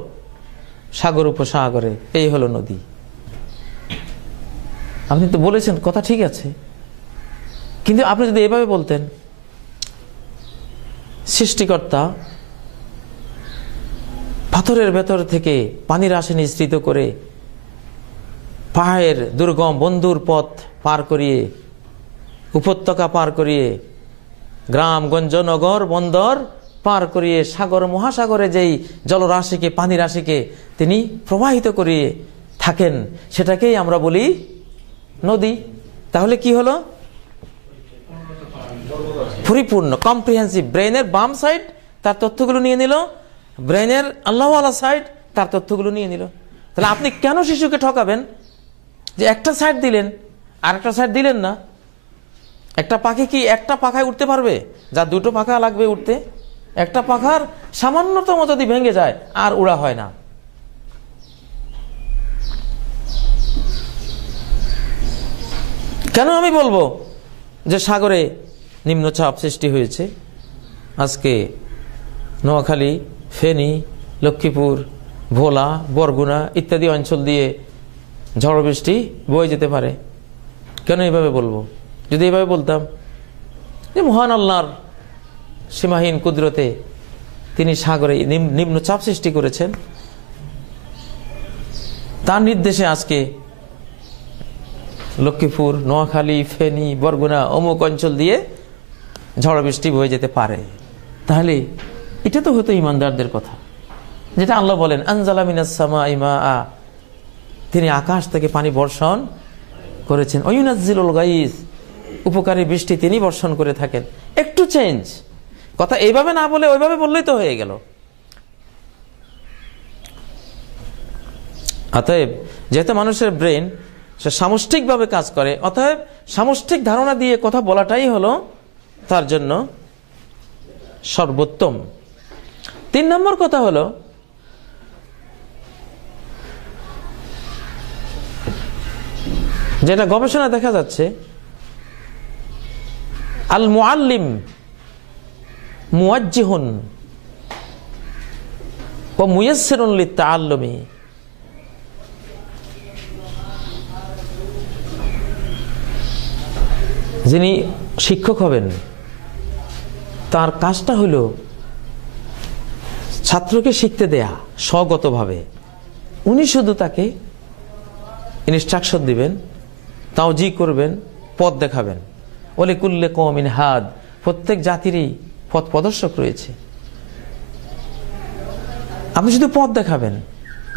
সাগর উপসাগরে। এই হলো নদী। আপনি তো বলেছেন কথা ঠিক আছে, কিন্তু আপনি যদি এভাবে বলতেন সৃষ্টিকর্তা পাথরের ভেতর থেকে পানির রাশি নিঃসৃত করে পাহাড়ের দুর্গম বন্ধুর পথ পার করিয়ে, উপত্যকা পার করিয়ে, গ্রাম গঞ্জ নগর বন্দর পার করিয়ে সাগর মহাসাগরে যেই জলরাশিকে, পানি রাশিকে তিনি প্রবাহিত করিয়ে থাকেন সেটাকেই আমরা বলি নদী। তাহলে কি হলো? পরিপূর্ণ, কম্প্রিহেন্সিভ। ব্রেনের বাম সাইড তার তথ্যগুলো নিয়ে নিল, ব্রেনের আল্লাহওয়ালা সাইড তার তথ্যগুলো নিয়ে নিল। তাহলে আপনি কেন শিশুকে ঠকাবেন যে একটা সাইড দিলেন আর একটা সাইড দিলেন না? একটা পাখি কি একটা পাখায় উঠতে পারবে? যা দুটো পাখা লাগবে উঠতে, একটা পাখার সামান্যতম যদি ভেঙে যায় আর উড়া হয় না। কেন আমি বলবো যে সাগরে নিম্নচাপ সৃষ্টি হয়েছে? আজকে নোয়াখালী, ফেনী, লক্ষ্মীপুর, ভোলা, বরগুনা ইত্যাদি অঞ্চল দিয়ে ঝড় বৃষ্টি বয়ে যেতে পারে। কেন এভাবে বলবো? যদি এভাবে বলতাম যে মহান আল্লাহর সীমাহীন কুদরতে তিনি সাগরে নিম্নচাপ সৃষ্টি করেছেন, তার নির্দেশে আজকে লক্ষ্মীপুর, নোয়াখালী, ফেনী, বরগুনা অমুক অঞ্চল দিয়ে ঝড় বৃষ্টি বয়ে যেতে পারে, তাহলে এটা তো হতো ইমানদারদের কথা। যেটা আল্লাহ বলেন আনজালা মিনাস সামাই মাআ, তিনি আকাশ থেকে পানি বর্ষণ করেছেন। ওয়ুনাজ্জিলুল গাইস, উপকারী বৃষ্টি তিনি বর্ষণ করে থাকেন। একটু চেঞ্জ, কথা এইভাবে না বলে ওইভাবে বললেই তো হয়ে গেল। অতএব যেহেতু মানুষের ব্রেন সে সামষ্টিকভাবে কাজ করে, অতএব সামষ্টিক ধারণা দিয়ে কথা বলাটাই হলো তার জন্য সর্বোত্তম। 3 নম্বর কথা হলো যেটা গবেষণা দেখা যাচ্ছে, আল মুআল্লিম মুওয়াজ্জিহুন ওয়া মুয়াসসিরুন লিত-তাআল্লুমি। যিনি শিক্ষক হবেন তার কাজটা হলো ছাত্রকে শিখতে দেয়া স্বগতভাবে। উনি শুধু তাকে ইনস্ট্রাকশন দিবেন, তাওজি করবেন, পথ দেখাবেন। ওলে কুল্লে কওমিন হাদ, প্রত্যেক জাতিরই পথ প্রদর্শক রয়েছে। আপনি শুধু পথ দেখাবেন,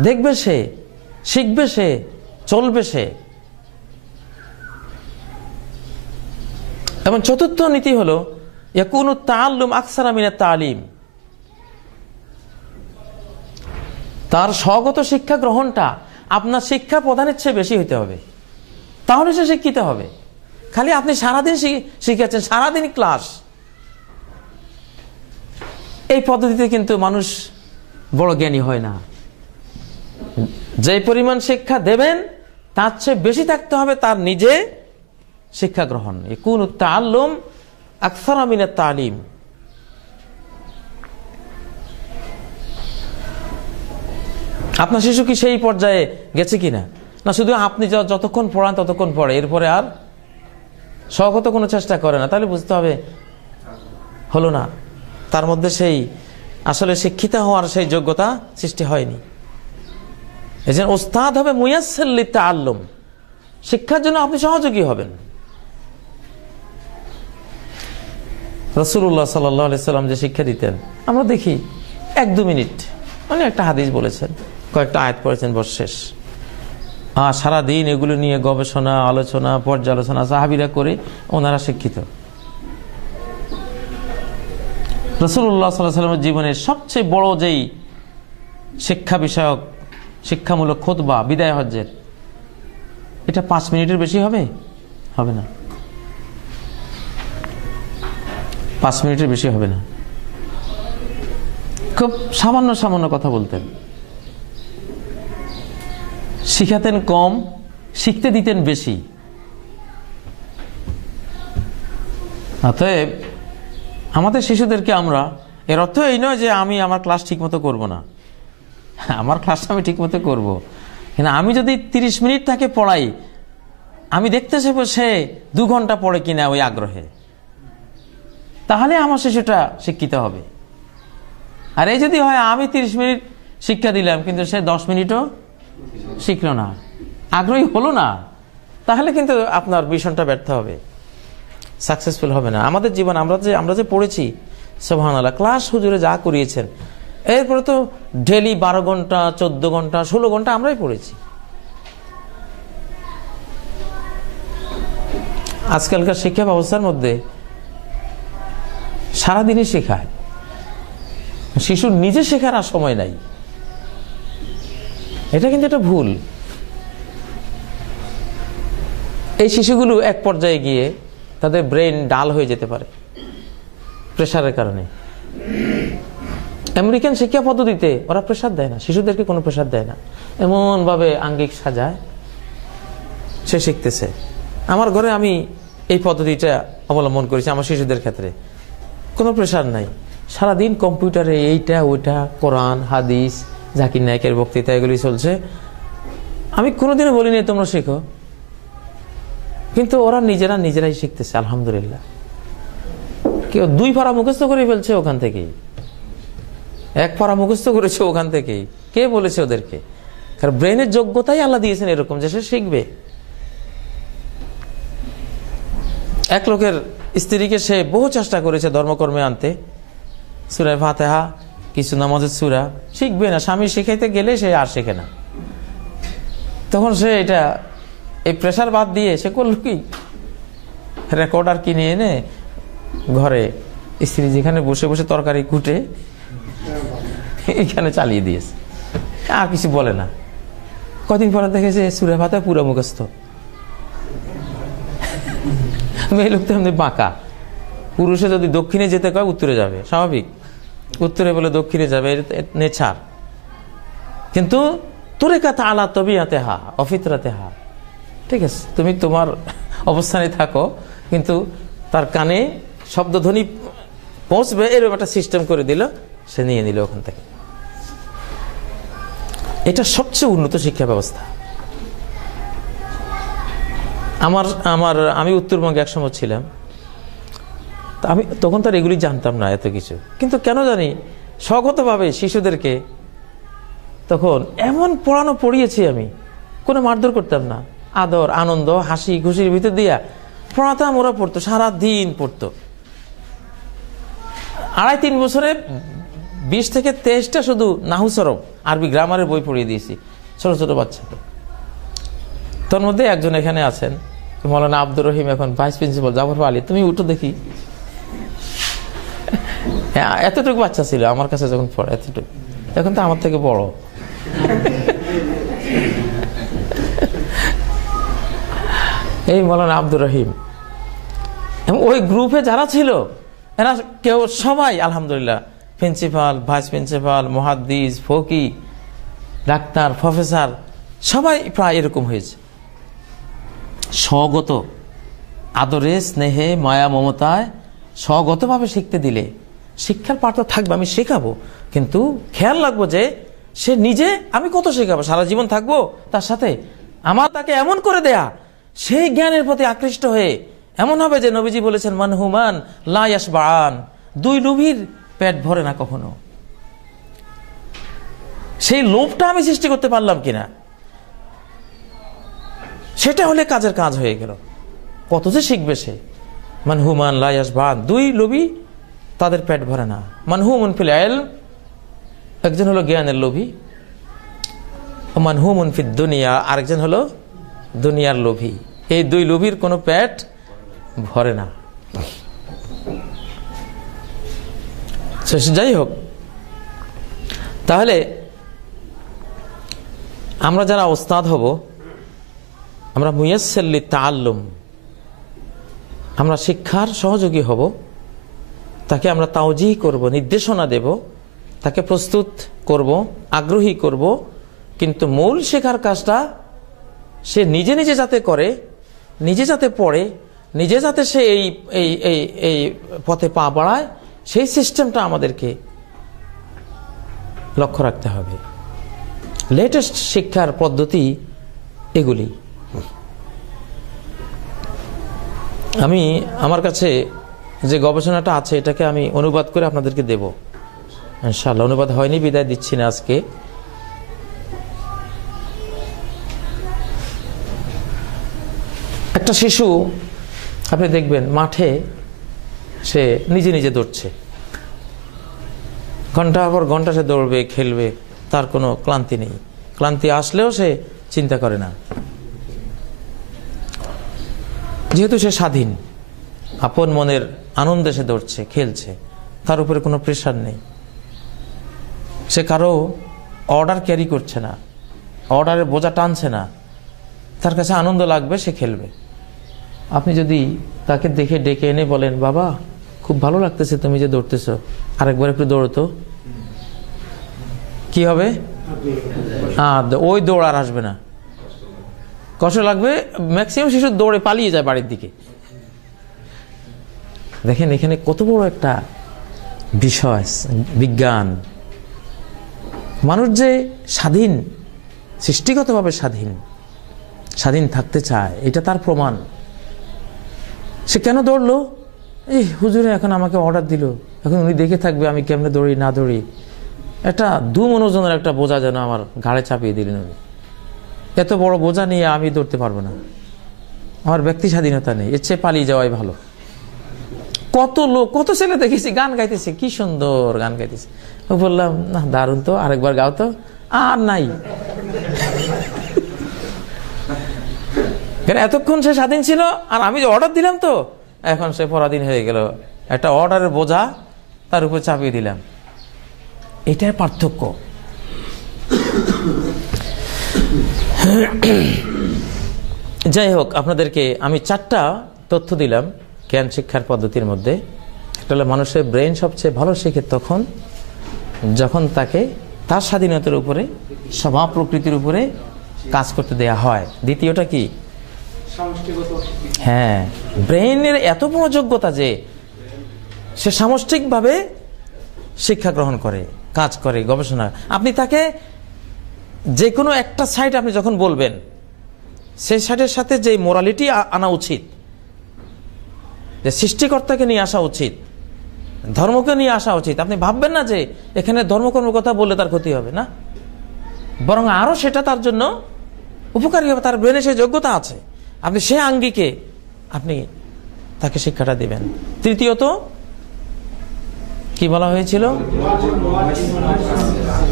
দেখবে সে, শিখবে সে, চলবে সে। এবং চতুর্থ নীতি হলো ইয়াকুনু তাআল্লুম আকসারা মিনাত তালিম, তার স্বগত শিক্ষা গ্রহণটা আপনার শিক্ষা প্রদানের চেয়ে বেশি হইতে হবে, তাহলে সে শিক্ষিত হবে। খালি আপনি সারাদিন শিখাচ্ছেন, সারাদিন ক্লাস, এই পদ্ধতিতে কিন্তু মানুষ বড় জ্ঞানী হয় না। যে পরিমাণ শিক্ষা দেবেন তার চেয়ে বেশি থাকতে হবে তার নিজে শিক্ষা গ্রহণ। ইয়াকুনু তাআল্লুম আকসারা মিনাত তালিম। আপনার শিশু কি সেই পর্যায়ে গেছে কিনা? না শুধু আপনি যতক্ষণ পড়ান ততক্ষণ পড়ে, এরপরে আর স্বগত কোনো চেষ্টা করে না, তাহলে বুঝতে হবে হলো না, তার মধ্যে সেই আসলে শিক্ষিত হওয়ার সেই যোগ্যতা সৃষ্টি হয়নি। এই যে ওস্তাদ হবে মুয়াসসির লিত-তাআল্লুম, শিক্ষার জন্য আপনি সহযোগী হবেন। রাসূলুল্লাহ সাল্লাল্লাহু আলাইহি সাল্লাম যে শিক্ষা দিতেন আমরা দেখি 1-2 মিনিট, মানে একটা হাদিস বলেছেন, কয়েকটা আয়াত পড়েছেন, বস শেষ। সারাদিন এগুলো নিয়ে গবেষণা, আলোচনা, পর্যালোচনা সাহাবীরা করে ওনারা শিক্ষিত। রাসূলুল্লাহ সাল্লাল্লাহু আলাইহি সাল্লামের জীবনের সবচেয়ে বড় যেই শিক্ষা বিষয়ক শিক্ষামূলক খুতবা বিদায় হজ্জের, এটা 5 মিনিটের বেশি হবে না, 5 মিনিটের বেশি হবে না। খুব সামান্য সামান্য কথা বলতেন, শিখাতেন কম, শিখতে দিতেন বেশি। অতএব আমাদের শিশুদেরকে আমরা, এর অর্থ এই নয় যে আমি আমার ক্লাস ঠিক মতো করবো না, আমার ক্লাসটা আমি ঠিক মতো করবো, কিন্তু আমি যদি 30 মিনিট তাকে পড়াই, আমি দেখতে চাইবো সে 2 ঘন্টা পড়ে কিনা ওই আগ্রহে, তাহলে আমার শিশুটা শিক্ষিত হবে। আর এই যদি হয় আমি 30 মিনিট শিক্ষা দিলাম কিন্তু সে 10 মিনিটও শিখলো না, আগ্রহী হলো না, তাহলে কিন্তু আপনার মিশনটা ব্যর্থ হবে, সাকসেসফুল হবে না। আমাদের জীবন আমরা যে পড়েছি, সুবহানাল্লাহ, ক্লাস হুজুরে যা করিয়েছেন, এরপরে তো ডেলি 12 ঘন্টা, 14 ঘন্টা, 16 ঘন্টা আমরাই পড়েছি। আজকালকার শিক্ষা ব্যবস্থার মধ্যে সারাদিনই শেখায়, শিশুর নিজে শেখার আর সময় নাই। এটা কিন্তু একটা ভুল। এই শিশুগুলো এক পর্যায়ে গিয়ে তাদের ব্রেন ডাল হয়ে যেতে পারে প্রেসারের কারণে। আমেরিকান শিক্ষা পদ্ধতিতে ওরা প্রেসার দেয় না, শিশুদেরকে কোনো প্রেসার দেয় না, এমন ভাবে আঙ্গিক সাজায় সে শিখতেছে। আমার ঘরে আমি এই পদ্ধতিটা অবলম্বন করেছি আমার শিশুদের ক্ষেত্রে। কোনো প্রেসার নাই, সারাদিন কম্পিউটারে এইটা ওইটা, কোরআন হাদিস, জাকির নায়কের বক্তৃতা, এগুলি চলছে। আমি কোনোদিনও বলিনি তোমরা শেখো, কিন্তু ওরা নিজেরাই শিখতেছে আলহামদুলিল্লাহ। কেউ 2 পারা মুখস্থ করে ফেলছে ওখান থেকেই, 1 পারা মুখস্থ করেছে ওখান থেকেই। কে বলেছে ওদেরকে? কারণ ব্রেনের যোগ্যতাই আল্লাহ দিয়েছেন এরকম যে সে শিখবে। এক লোকের স্ত্রীকে সে বহু চেষ্টা করেছে ধর্মকর্মে আনতে, সূরা ফাতিহা, কিছু নামাজের সূরা শিখবে না। স্বামী শিখাইতে গেলে সে আর শেখে না। তখন সে এটা এই প্রেসার বাদ দিয়ে সে করলো কি, রেকর্ডার কিনে এনে ঘরে স্ত্রী যেখানে বসে বসে তরকারি কুটে এখানে চালিয়ে দিয়েছে, আর কিছু বলে না। কদিন পরে দেখেছে সূরা ফাতিহা পুরো মুখস্থ। মেয়ে লোক তো এমনি বাঁকা, পুরুষে যদি দক্ষিণে যেতে কয় উত্তরে যাবে, স্বাভাবিক। উত্তরে বলে দক্ষিণে যাবে, নেচার। কিন্তু তুরেকাত আলা তবিয়াতিহা অফিতরাতিহা, ঠিক আছে, তুমি তোমার অবস্থানে থাকো, কিন্তু তার কানে শব্দধ্বনি পৌঁছবে এরকম একটা সিস্টেম করে দিল, সে নিয়ে নিল ওখান থেকে। এটা সবচেয়ে উন্নত শিক্ষা ব্যবস্থা। আমি উত্তরবঙ্গে একসময় ছিলাম, আমি তখন তার এগুলি জানতাম না এত কিছু, কিন্তু কেন জানি স্বগতভাবে শিশুদেরকে তখন এমন পড়িয়েছি আমি, কোনো মারধর করতাম না, আদর আনন্দ হাসি খুশির ভিতর দিয়া পড়াতাম। ওরা পড়তো, সারাদিন পড়তো। 2.5-3 বছরে 20 থেকে 23টা শুধু নাহু সরব আরবি গ্রামারের বই পড়িয়ে দিয়েছি ছোট ছোট বাচ্চাকে। তোর মধ্যে একজন এখানে আছেন, মৌলানা আব্দুর রহিম, এখন ভাইস প্রিন্সিপাল। জাফর আলী, তুমি উঠো দেখি। হ্যাঁ, এতটুকু বাচ্চা ছিল আমার কাছে যখন পড়ে, এতটুকু। এখন তো আমার থেকে বড়। এই মৌলানা আব্দুর রহিম, ওই গ্রুপে যারা ছিল এরা কেউ সবাই আলহামদুলিল্লাহ প্রিন্সিপাল, ভাইস প্রিন্সিপাল, মুহাদ্দিস, ফকি, ডাক্তার, প্রফেসর, সবাই প্রায় এরকম হয়েছে। স্বগত আদরে, স্নেহে, মায়া, মমতায় স্বগতভাবে শিখতে দিলে শিক্ষার পাঠ থাকবে, আমি শেখাবো, কিন্তু খেয়াল রাখবো যে সে নিজে, আমি কত শেখাবো, সারা জীবন থাকবো তার সাথে, আমার তাকে এমন করে দেয়া সেই জ্ঞানের প্রতি আকৃষ্ট হয়ে এমন হবে যে নবীজি বলেছেন মানহুমান লা ইয়াশবাআন, 2 লোভীর পেট ভরে না কখনো। সেই লোভটা আমি সৃষ্টি করতে পারলাম কিনা, সেটা হলে কাজের কাজ হয়ে গেল। কত যে শিখবে সে। মানহুমান লা ইয়াশবাআন, 2 লোভী তাদের পেট ভরে না। মানহুমুন ফিল ইলম, একজন হলো জ্ঞানের লোভী, মানহুমুন ফিদ দুনিয়া, আরেকজন হলো দুনিয়ার লোভী। এই 2 লোভীর কোনো পেট ভরে না। যাই হোক, তাহলে আমরা যারা ওস্তাদ হব, আমরা মুয়াসসির লিত-তাআল্লুম, আমরা শিক্ষার সহযোগী হব, তাকে আমরা তাওজীহ করব, নির্দেশনা দেব, তাকে প্রস্তুত করব, আগ্রহী করব, কিন্তু মূল শেখার কাজটা সে নিজে নিজে যাতে করে, নিজে যাতে পড়ে, নিজে যাতে সে এই পথে পা বাড়ায়, সেই সিস্টেমটা আমাদেরকে লক্ষ্য রাখতে হবে। লেটেস্ট শিক্ষার পদ্ধতি এগুলি। আমার কাছে যে গবেষণাটা আছে এটাকে আমি অনুবাদ করে আপনাদেরকে দেব ইনশাআল্লাহ। অনুবাদ হয়নি বিদায় দিচ্ছি না আজকে। একটা শিশু আপনি দেখবেন মাঠে সে নিজে নিজে দৌড়ছে, ঘন্টার পর ঘন্টা সে দৌড়বে, খেলবে, তার কোনো ক্লান্তি নেই। ক্লান্তি আসলেও সে চিন্তা করে না। যেহেতু সে স্বাধীন, আপন মনের আনন্দে সে দৌড়ছে, খেলছে, তার উপরে কোনো প্রেশার নেই, সে কারো অর্ডার ক্যারি করছে না, অর্ডারের বোঝা টানছে না, তার কাছে আনন্দ লাগবে, সে খেলবে। আপনি যদি তাকে দেখে ডেকে এনে বলেন, বাবা খুব ভালো লাগতেছে তুমি যে দৌড়তেছ, আরেকবার একটু দৌড়তো, কি হবে? ওই দৌড় আর আসবে না, কষ্ট লাগবে। ম্যাক্সিমাম শিশু দৌড়ে পালিয়ে যায় বাড়ির দিকে। দেখেন এখানে কত বড় একটা বিষয়, বিজ্ঞান। মানুষ যে স্বাধীন, সৃষ্টিগতভাবে স্বাধীন, স্বাধীন থাকতে চায়, এটা তার প্রমাণ। সে কেন দৌড়লো? এই হুজুরে এখন আমাকে অর্ডার দিল, এখন উনি দেখে থাকবে আমি কেমনে দৌড়ি না দৌড়ি। একটা মনোজনের একটা বোঝা যেন আমার ঘাড়ে চাপিয়ে দিলেন উনি। এত বড় বোঝা নিয়ে আমি দৌড়তে পারবো না, আমার ব্যক্তি স্বাধীনতা নেই, এর চেয়ে পালিয়ে যাওয়াই ভালো। কত লোক, কত ছেলে দেখেছি গান গাইতেছে, কি সুন্দর গান গাইতেছে। বললাম, না দারুণ তো, আরেকবার গাও তো। আর নাই, এতক্ষণ সে স্বাধীন ছিল, আর আমি যে অর্ডার দিলাম তো এখন সে পরাধীন হয়ে গেল। একটা অর্ডারের বোঝা তার উপর চাপিয়ে দিলাম। এটার পার্থক্য। যাই হোক, আপনাদেরকে আমি 4টা তথ্য দিলাম জ্ঞান শিক্ষার পদ্ধতির মধ্যে। একটা হলো মানুষের ব্রেন সবচেয়ে ভালো শেখে তখন যখন তাকে তার স্বাধীনতার উপরে, স্বভাব প্রকৃতির উপরে কাজ করতে দেয়া হয়। দ্বিতীয়টা কি? হ্যাঁ, ব্রেনের এত বড় যোগ্যতা যে সে সামষ্টিকভাবে শিক্ষা গ্রহণ করে, কাজ করে, গবেষণা। আপনি তাকে যে কোনো একটা সাইড আপনি যখন বলবেন, সেই সাইডের সাথে যে মোরালিটি আনা উচিত, যে সৃষ্টিকর্তাকে নিয়ে আসা উচিত, ধর্মকে নিয়ে আসা উচিত, আপনি ভাববেন না যে এখানে ধর্মকর্মের কথা বললে তার ক্ষতি হবে, না, বরং আরো সেটা তার জন্য উপকারী হবে। তার ব্রেনে সে যোগ্যতা আছে, আপনি সে আঙ্গিকে আপনি তাকে শিক্ষাটা দিবেন। তৃতীয়ত কি বলা হয়েছিল?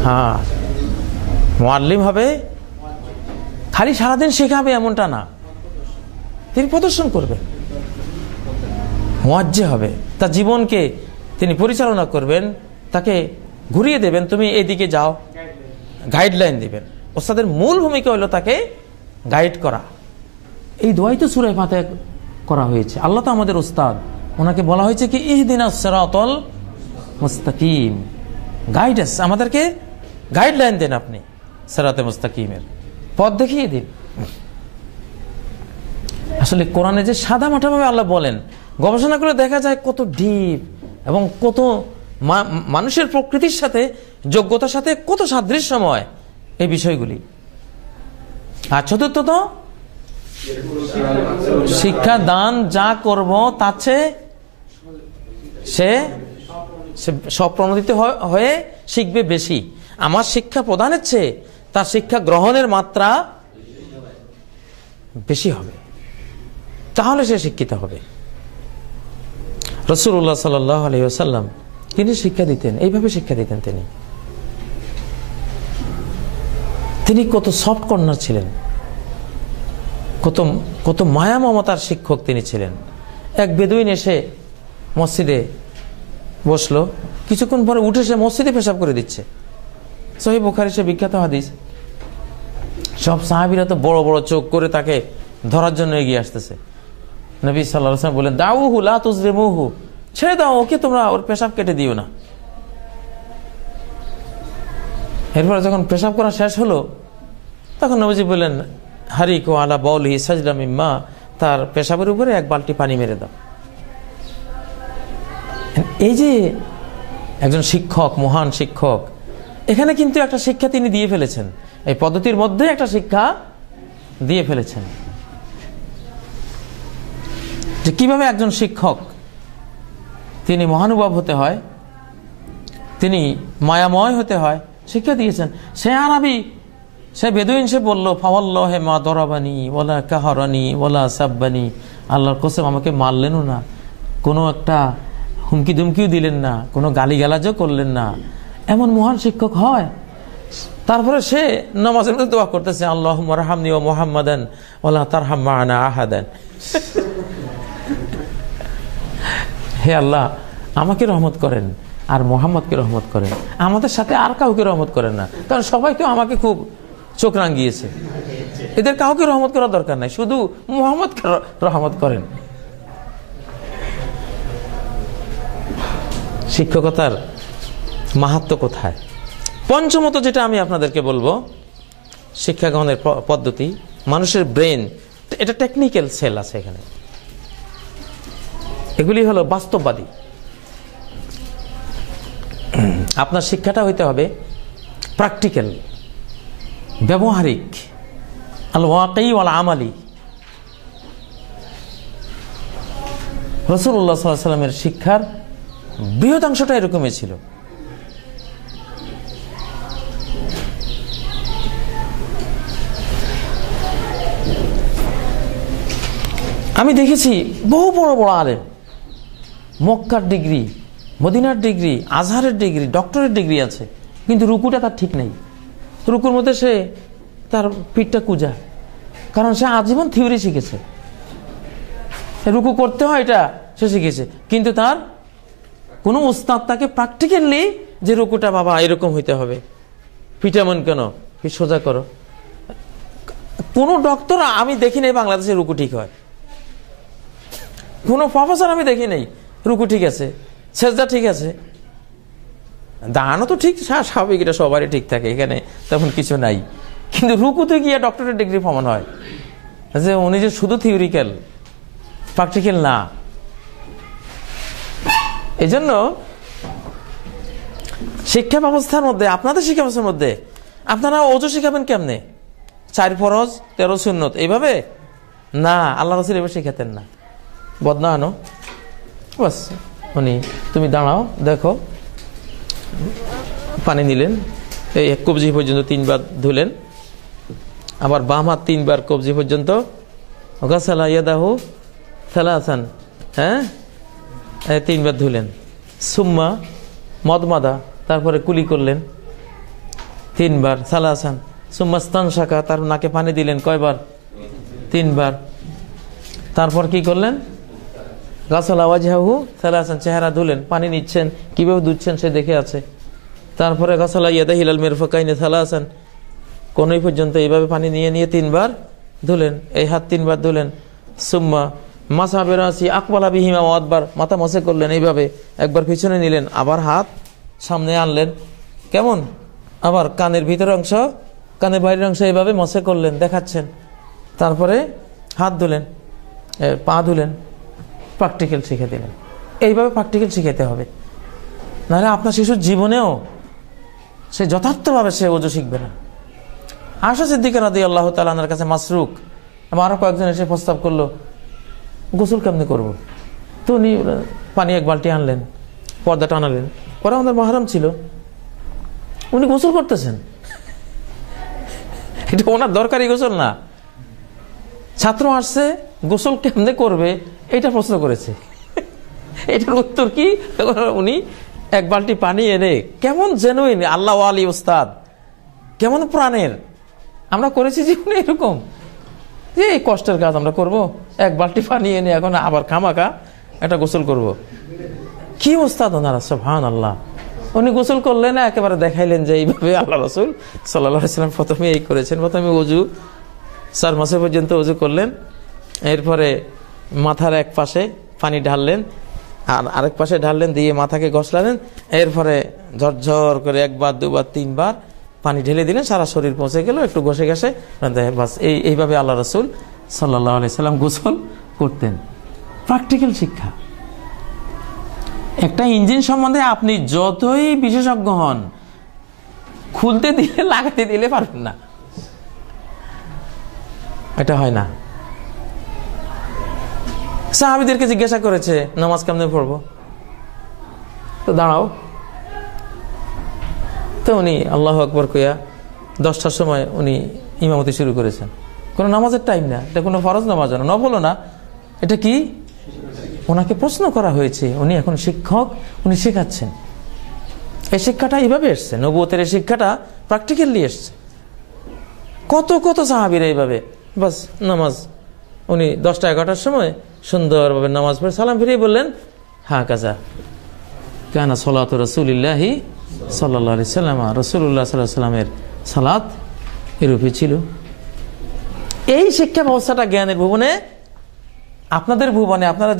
হ্যাঁ, মুআল্লিম হবে, খালি সারাদিন শেখাবে এমনটা না, তিনি প্রদর্শন করবেন। মুয়াজ্জি হবে, তার জীবনকে তিনি পরিচালনা করবেন, তাকে ঘুরিয়ে দেবেন, তুমি এদিকে যাও, গাইডলাইন দিবেন। ওস্তাদের মূল ভূমিকা হলো তাকে গাইড করা। এই দোয়াই তো সূরা ফাতিহা করা হয়েছে। আল্লাহ তো আমাদের ওস্তাদ, ওনাকে বলা হয়েছে কি ইহদিনাস সিরাতাল মুস্তাকিম, গাইডেন্স, আমাদেরকে গাইডলাইন দেন, আপনি সিরাতে মুস্তাকিমের পথ দেখিয়ে দিন। আসলে কোরআনে যে সাদা মাঠাভাবে আল্লাহ বলেন, গবেষণা করে দেখা যায় কত ডিপ এবং কত মানুষের প্রকৃতির সাথে, যোগ্যতার সাথে কত সাদৃশ্যময় এই বিষয়গুলি। আর চতুর্থত, শিক্ষা দান যা করব তার চেয়ে সে স্বপ্রণোদিত হয়ে শিখবে বেশি। আমার শিক্ষা প্রদানের চেয়ে তার শিক্ষা গ্রহণের মাত্রা বেশি হবে, তাহলে সে শিক্ষিত হবে। রাসূলুল্লাহ সাল্লাল্লাহু আলাইহি ওয়াসাল্লাম তিনি শিক্ষা দিতেন, এইভাবে শিক্ষা দিতেন। তিনি কত সফট কর্নার ছিলেন, কত মায়া মমতার শিক্ষক তিনি ছিলেন। এক বেদুইন এসে মসজিদে বসলো, কিছুক্ষণ পরে উঠে সে মসজিদে পেশাব করে দিচ্ছে। সহিহ বুখারী সে বিখ্যাত হাদিস। সব সাহাবীরা তো বড় বড় চোখ করে তাকে ধরার জন্য এগিয়ে আসতেছে। নবী সাল্লাল্লাহু আলাইহি ওয়াসাল্লাম বলেন, দাউহু লা তুজরিমুহু, ছেড়ে দাও ওকে, তোমরা ওর পেশাব কেটে দিও না। এরপর যখন পেশাব করা শেষ হলো, তখন নবীজি বললেন, হারিকু আলা বাউলিহি সাজলা মিম্মা, তার পেশাবের উপরে এক বালতি পানি মেরে দাও। এই যে একজন শিক্ষক, মহান শিক্ষক, এখানে কিন্তু একটা শিক্ষা তিনি দিয়ে ফেলেছেন, এই পদ্ধতির মধ্যে একটা শিক্ষা দিয়ে ফেলেছেন যে কিভাবে একজন শিক্ষক তিনি মহানুভব হতে হয়, তিনি মায়াময় হতে হয়, শিক্ষা দিয়েছেন। সে আরবি, সে বেদুইন, সে বলল, ফাওয়াল্লাহি মা দরাবানি ওয়ালা কাহারানি ওয়ালা সাব্বানি, আল্লাহর কসম আমাকে মারলেনও না, কোনো একটা হুমকি ধুমকিও দিলেন না, কোনো গালিগালাজও করলেন না। এমন মহান শিক্ষক হয় তারপরে সে নামাজের মধ্যে দোয়া করতেছে, আল্লাহুম্মা রহমনি ওয়া মুহাম্মাদান ওয়ালা তারহাম মা'ানা আহাদান। হে আল্লাহ, আমাকে রহমত করেন আর মুহাম্মদকে রহমত করেন, আমাদের সাথে আর কাউকে রহমত করেন না, কারণ সবাই তো আমাকে খুব চোখ রাঙিয়েছে, এদের কাউকে রহমত করার দরকার নাই, শুধু মুহাম্মদকে রহমত করেন। শিক্ষকতার মাহাত্ম্য কোথায়? পঞ্চমত যেটা আমি আপনাদেরকে বলবো, শিক্ষা গ্রহণের পদ্ধতি, মানুষের ব্রেন, এটা টেকনিক্যাল সেল আছে এখানে, এগুলি হলো বাস্তববাদী। আপনার শিক্ষাটা হইতে হবে প্র্যাকটিক্যাল, ব্যবহারিক, আল ওয়াকি ওয়াল আমালি। রাসূলুল্লাহ সাল্লাল্লাহু আলাইহি ওয়াসাল্লামের শিক্ষার বৃহদাংশটা এরকমই ছিল। আমি দেখেছি বহু বড় বড় আলেম, মক্কার ডিগ্রি, মদিনার ডিগ্রি, আজহারের ডিগ্রি, ডক্টরের ডিগ্রি আছে, কিন্তু রুকুটা তার ঠিক নেই। রুকুর মধ্যে সে তার পিঠটা কুজা, কারণ সে আজীবন থিওরি শিখেছে, রুকু করতে হয় এটা সে শিখেছে, কিন্তু তার কোনো উস্তাদ তাকে প্র্যাকটিক্যালি যে রুকুটা বাবা এরকম হইতে হবে, পিঠ এমন কেন, পিঠ সোজা করো। কোনো ডক্টর আমি দেখি নাই বাংলাদেশে রুকু ঠিক হয়, কোনো প্রফেসর আমি দেখি নাই রুকু ঠিক আছে, সেজদা ঠিক আছে, দাঁড়ানো তো ঠিক স্বাভাবিক, এটা সবারই ঠিক থাকে, এখানে তেমন কিছু নাই, কিন্তু রুকুতে গিয়ে ডক্টরের ডিগ্রি প্রমাণ হয় যে উনি যে শুধু থিওরিক্যাল, প্র্যাকটিক্যাল না। এই জন্য শিক্ষা ব্যবস্থার মধ্যে, আপনাদের শিক্ষা ব্যবস্থার মধ্যে আপনারা ওযু শিখাবেন কেমনে? 4 ফরজ 13 সুন্নত এইভাবে না, আল্লাহ রাসূল এভাবে শিখাতেন না। বদনা আনো, বাস উনি তুমি দাঁড়াও, দেখো, পানি নিলেন, এই 1 কবজি পর্যন্ত 3 বার ধুলেন, আবার বাম হাত 3 বার কবজি পর্যন্ত, গাসালা ইয়াদাহু সালাসান, হ্যাঁ 3 বার ধুলেন, সুম্মা মদমাদা, তারপরে কুলি করলেন 3 বার, সালাসান, সুম্মা স্তানশাকা, তার নাকে পানি দিলেন কয়বার? 3 বার। তারপর কি করলেন? গাসালা ওয়াজহাহু সালাসান, চেহারা ধুলেন, পানি নিচ্ছেন, কিভাবে ধুচ্ছেন সে দেখে আছে। তারপরে গাসালা ইয়াদাহিল আল মিরফাকাইনি সালাসান, কোনই পর্যন্ত এইভাবে পানি নিয়ে 3 বার ধুলেন, এই হাত 3 বার ধুলেন। সুম্মা মাসা বিরাসি আকবালা বিহিমা ওয়া আদবার, মাথা মসে করলেন এইভাবে, একবার পিছনে নিলেন, আবার হাত সামনে আনলেন, কেমন? আবার কানের ভিতরের অংশ, কানের বাইরের অংশ এইভাবে মসে করলেন, দেখাচ্ছেন। তারপরে হাত ধুলেন, পা ধুলেন, প্র্যাকটিক্যাল শিখে দিলেন। এইভাবে প্র্যাকটিক্যাল শিখাতে হবে, নাহলে আপনার শিশুর জীবনেও সে যথার্থভাবে সে ওযু শিখবে না। আয়েশা সিদ্দিকা রাদিয়াল্লাহু তাআলা আনহার কাছে মাসরুক আরো কয়েকজন এসে প্রস্তাব করলো, গোসল কেমনে করব? তো উনি পানি 1 বালতি আনলেন, পর্দা টানালেন, ওরা আমাদের মাহরাম ছিল, উনি গোসল করতেছেন, এটা ওনার দরকারি গোসল না। ছাত্র আসছে, গোসল কেমনে করবে এটা প্রশ্ন করেছে, এটার উত্তর কি? উনি 1 বালতি পানি এনে, কেমন জেনুইন আল্লাহ ওয়ালি উস্তাদ, কেমন প্রাণের, আমরা করেছি জীবনে এরকম যে এই কষ্টের কাজ আমরা করব, 1 বালতি পানি এনে এখন আবার খামাখা একটা গোসল করব। কি উস্তাদ ওনারা, সুবহানাল্লাহ। উনি গোসল করলেন, একেবারে দেখাইলেন যে এইভাবে আল্লাহ রাসূল সাল্লাল্লাহু আলাইহি ওয়াসাল্লাম প্রথমে এই করেছেন, প্রথমে ওযু 4 মাসের পর্যন্ত ওযু করলেন, এরপরে মাথার এক পাশে পানি ঢাললেন আর আরেক পাশে ঢাললেন, দিয়ে মাথাকে ঘষলালেন, এরপরে ঝরঝর করে 1 বার 2 বার 3 বার পানি ঢেলে দিলেন, সারা শরীর পৌঁছে গেল, একটু ঘষে ঘষে বাস। এইভাবে আল্লাহ রাসূল সাল্লাল্লাহু আলাইহি সাল্লাম গোসল করতেন। প্র্যাকটিক্যাল শিক্ষা। একটা ইঞ্জিন সম্বন্ধে আপনি যতই বিশেষজ্ঞ হন, খুলতে দিলে লাগাতে দিলে পারবেন না, এটা হয় না। সাহাবীদেরকে জিজ্ঞাসা করেছে নামাজ কেমনে পড়বো, তো দাঁড়াও, তো উনি আল্লাহু আকবার কইয়া 10টার সময় উনি ইমামতি শুরু করেছেন। কোনো নামাজের টাইম না, এটা কোনো ফরজ নামাজ না, নফল না, এটা কি? ওনাকে প্রশ্ন করা হয়েছে, উনি এখন শিক্ষক, উনি শেখাচ্ছেন। এই শিক্ষাটা এইভাবে এসছে, নবুয়তের এই শিক্ষাটা প্র্যাকটিক্যালি এসছে। কত কত সাহাবীরা এইভাবে বাস নামাজ, উনি 10টা 11টার সময় সুন্দরভাবে নামাজ পড়ে সালাম ফিরিয়ে বললেন, হ্যাঁ কাজা কানা সালাতু রাসূলিল্লাহি সাল্লাল্লাহু আলাইহি ওয়াসাল্লাম, রাসূলুল্লাহ সাল্লাল্লাহু আলাইহি ওয়াসাল্লামের সালাত এরূপই ছিল। এই শিক্ষা ব্যবস্থাটা জ্ঞানের ভুবনে, আপনাদের ভুবনে, আপনারা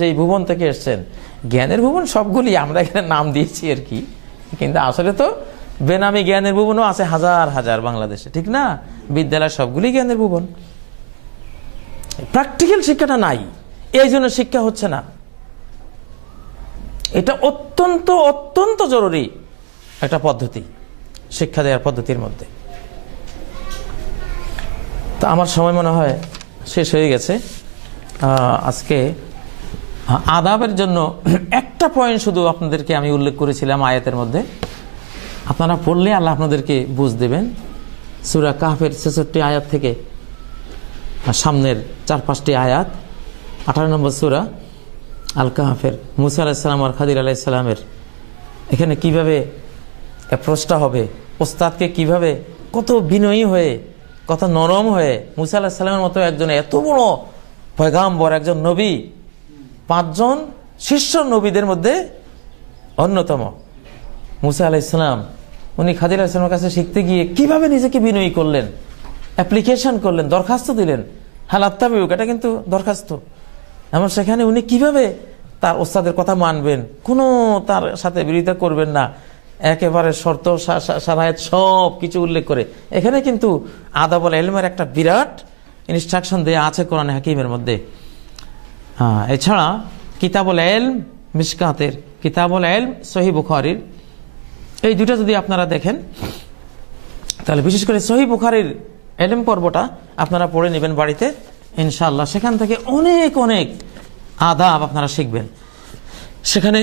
যে ভুবন থেকে এসছেন, জ্ঞানের ভুবন সবগুলি আমরা এখানে নাম দিয়েছি আর কি, কিন্তু আসলে তো বেনামি জ্ঞানের ভুবনও আছে হাজার হাজার বাংলাদেশে, ঠিক না? বিদ্যালয় সবগুলি জ্ঞানের ভুবন। প্র্যাকটিক্যাল শিক্ষাটা নাই, এই জন্য শিক্ষা হচ্ছে না। এটা অত্যন্ত অত্যন্ত জরুরি একটা পদ্ধতি শিক্ষা দেওয়ার পদ্ধতির মধ্যে। তো আমার সময় মনে হয় শেষ হয়ে গেছে। আজকে আদাবের জন্য একটা পয়েন্ট শুধু আপনাদেরকে আমি উল্লেখ করেছিলাম আয়াতের মধ্যে, আপনারা পড়লে আল্লাহ আপনাদেরকে বুঝ দেবেন। সূরা কাহফের 66 আয়াত থেকে সামনের 4-5টি আয়াত, 18 নম্বর সূরা আল কাহফের, মুসা আলাইহিস সালাম আর খাদির আলাইহিস সালামের এখানে কিভাবে অ্যাপ্রোচটা হবে, ওস্তাদকে কিভাবে কত বিনয়ী হয়ে, কত নরম হয়ে, মুসা আলাইহিস সালামের মতো একজন এত বড় পয়গাম্বর, একজন নবী, 5 জন শীর্ষ নবীদের মধ্যে অন্যতম মুসা আলাইহিস সালাম, উনি খাদির আলাইহিস সালামের কাছে শিখতে গিয়ে কিভাবে নিজেকে বিনয়ী করলেন, অ্যাপ্লিকেশন করলেন, দরখাস্ত দিলেন। হালাত্তাবিউক, এটা কিন্তু দরখাস্ত। এমন সেখানে উনি কিভাবে তার ওস্তাদের কথা মানবেন, কোনো তার সাথে বিরোধিতা করবেন না, একেবারে শর্ত শারায়েত সব কিছু উল্লেখ করে। এখানে কিন্তু আদাবুল ইলমের একটা বিরাট ইনস্ট্রাকশন দেয়া আছে কোরআন হাকিমের মধ্যে। এছাড়া কিতাবুল ইলম মিশকাতের, কিতাবুল ইলম সহিহ বুখারীর, এই দুটো যদি আপনারা দেখেন তাহলে বিশেষ করে সহিহ বুখারীর ইলম পর্বটা আপনারা পড়ে নেবেন বাড়িতে ইনশাআল্লাহ। সেখান থেকে অনেক অনেক আদাব আপনারা শিখবেন। সেখানে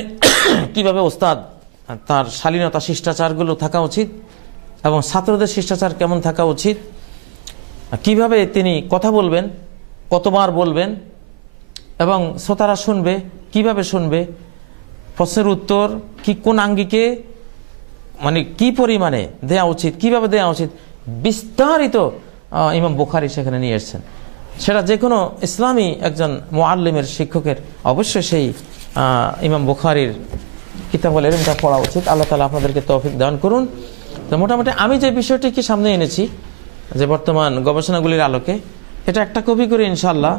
কিভাবে ওস্তাদ তার শালীনতা শিষ্টাচারগুলো থাকা উচিত এবং ছাত্রদের শিষ্টাচার কেমন থাকা উচিত, কিভাবে তিনি কথা বলবেন, কতবার বলবেন এবং শ্রোতারা শুনবে, কিভাবে শুনবে, প্রশ্নের উত্তর কি কোন আঙ্গিকে, মানে কি পরিমাণে দেয়া উচিত, কিভাবে দেয়া উচিত, বিস্তারিত ইমাম বুখারী সেখানে নিয়ে এসেছেন। সেটা যে কোনো ইসলামী একজন মুআল্লিমের, শিক্ষকের অবশ্যই সেই ইমাম বুখারীর কিতাবুল ইলমটা পড়া উচিত। আল্লাহ তাআলা আপনাদেরকে তৌফিক দান করুন। তো মোটামুটি আমি যে বিষয়টিকে সামনে এনেছি, যে বর্তমান গবেষণাগুলির আলোকে, এটা একটা কপি করে ইনশাআল্লাহ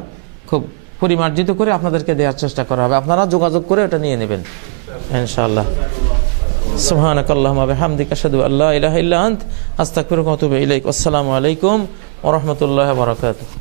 খুব পরিমার্জিত করে আপনাদেরকে দেওয়ার চেষ্টা করা হবে। আপনারা যোগাযোগ করে এটা নিয়ে নেবেন ইনশাআল্লাহ। সুবহানাকাল্লাহুম্মা বিহামদিকা আশহাদু আল্লা ইলাহা ইল্লা আনতা আস্তাগফিরুকা ওয়া আতুবু ইলাইক। আসসালামু আলাইকুম ওয়া রাহমাতুল্লাহি ওয়া বারাকাতুহু।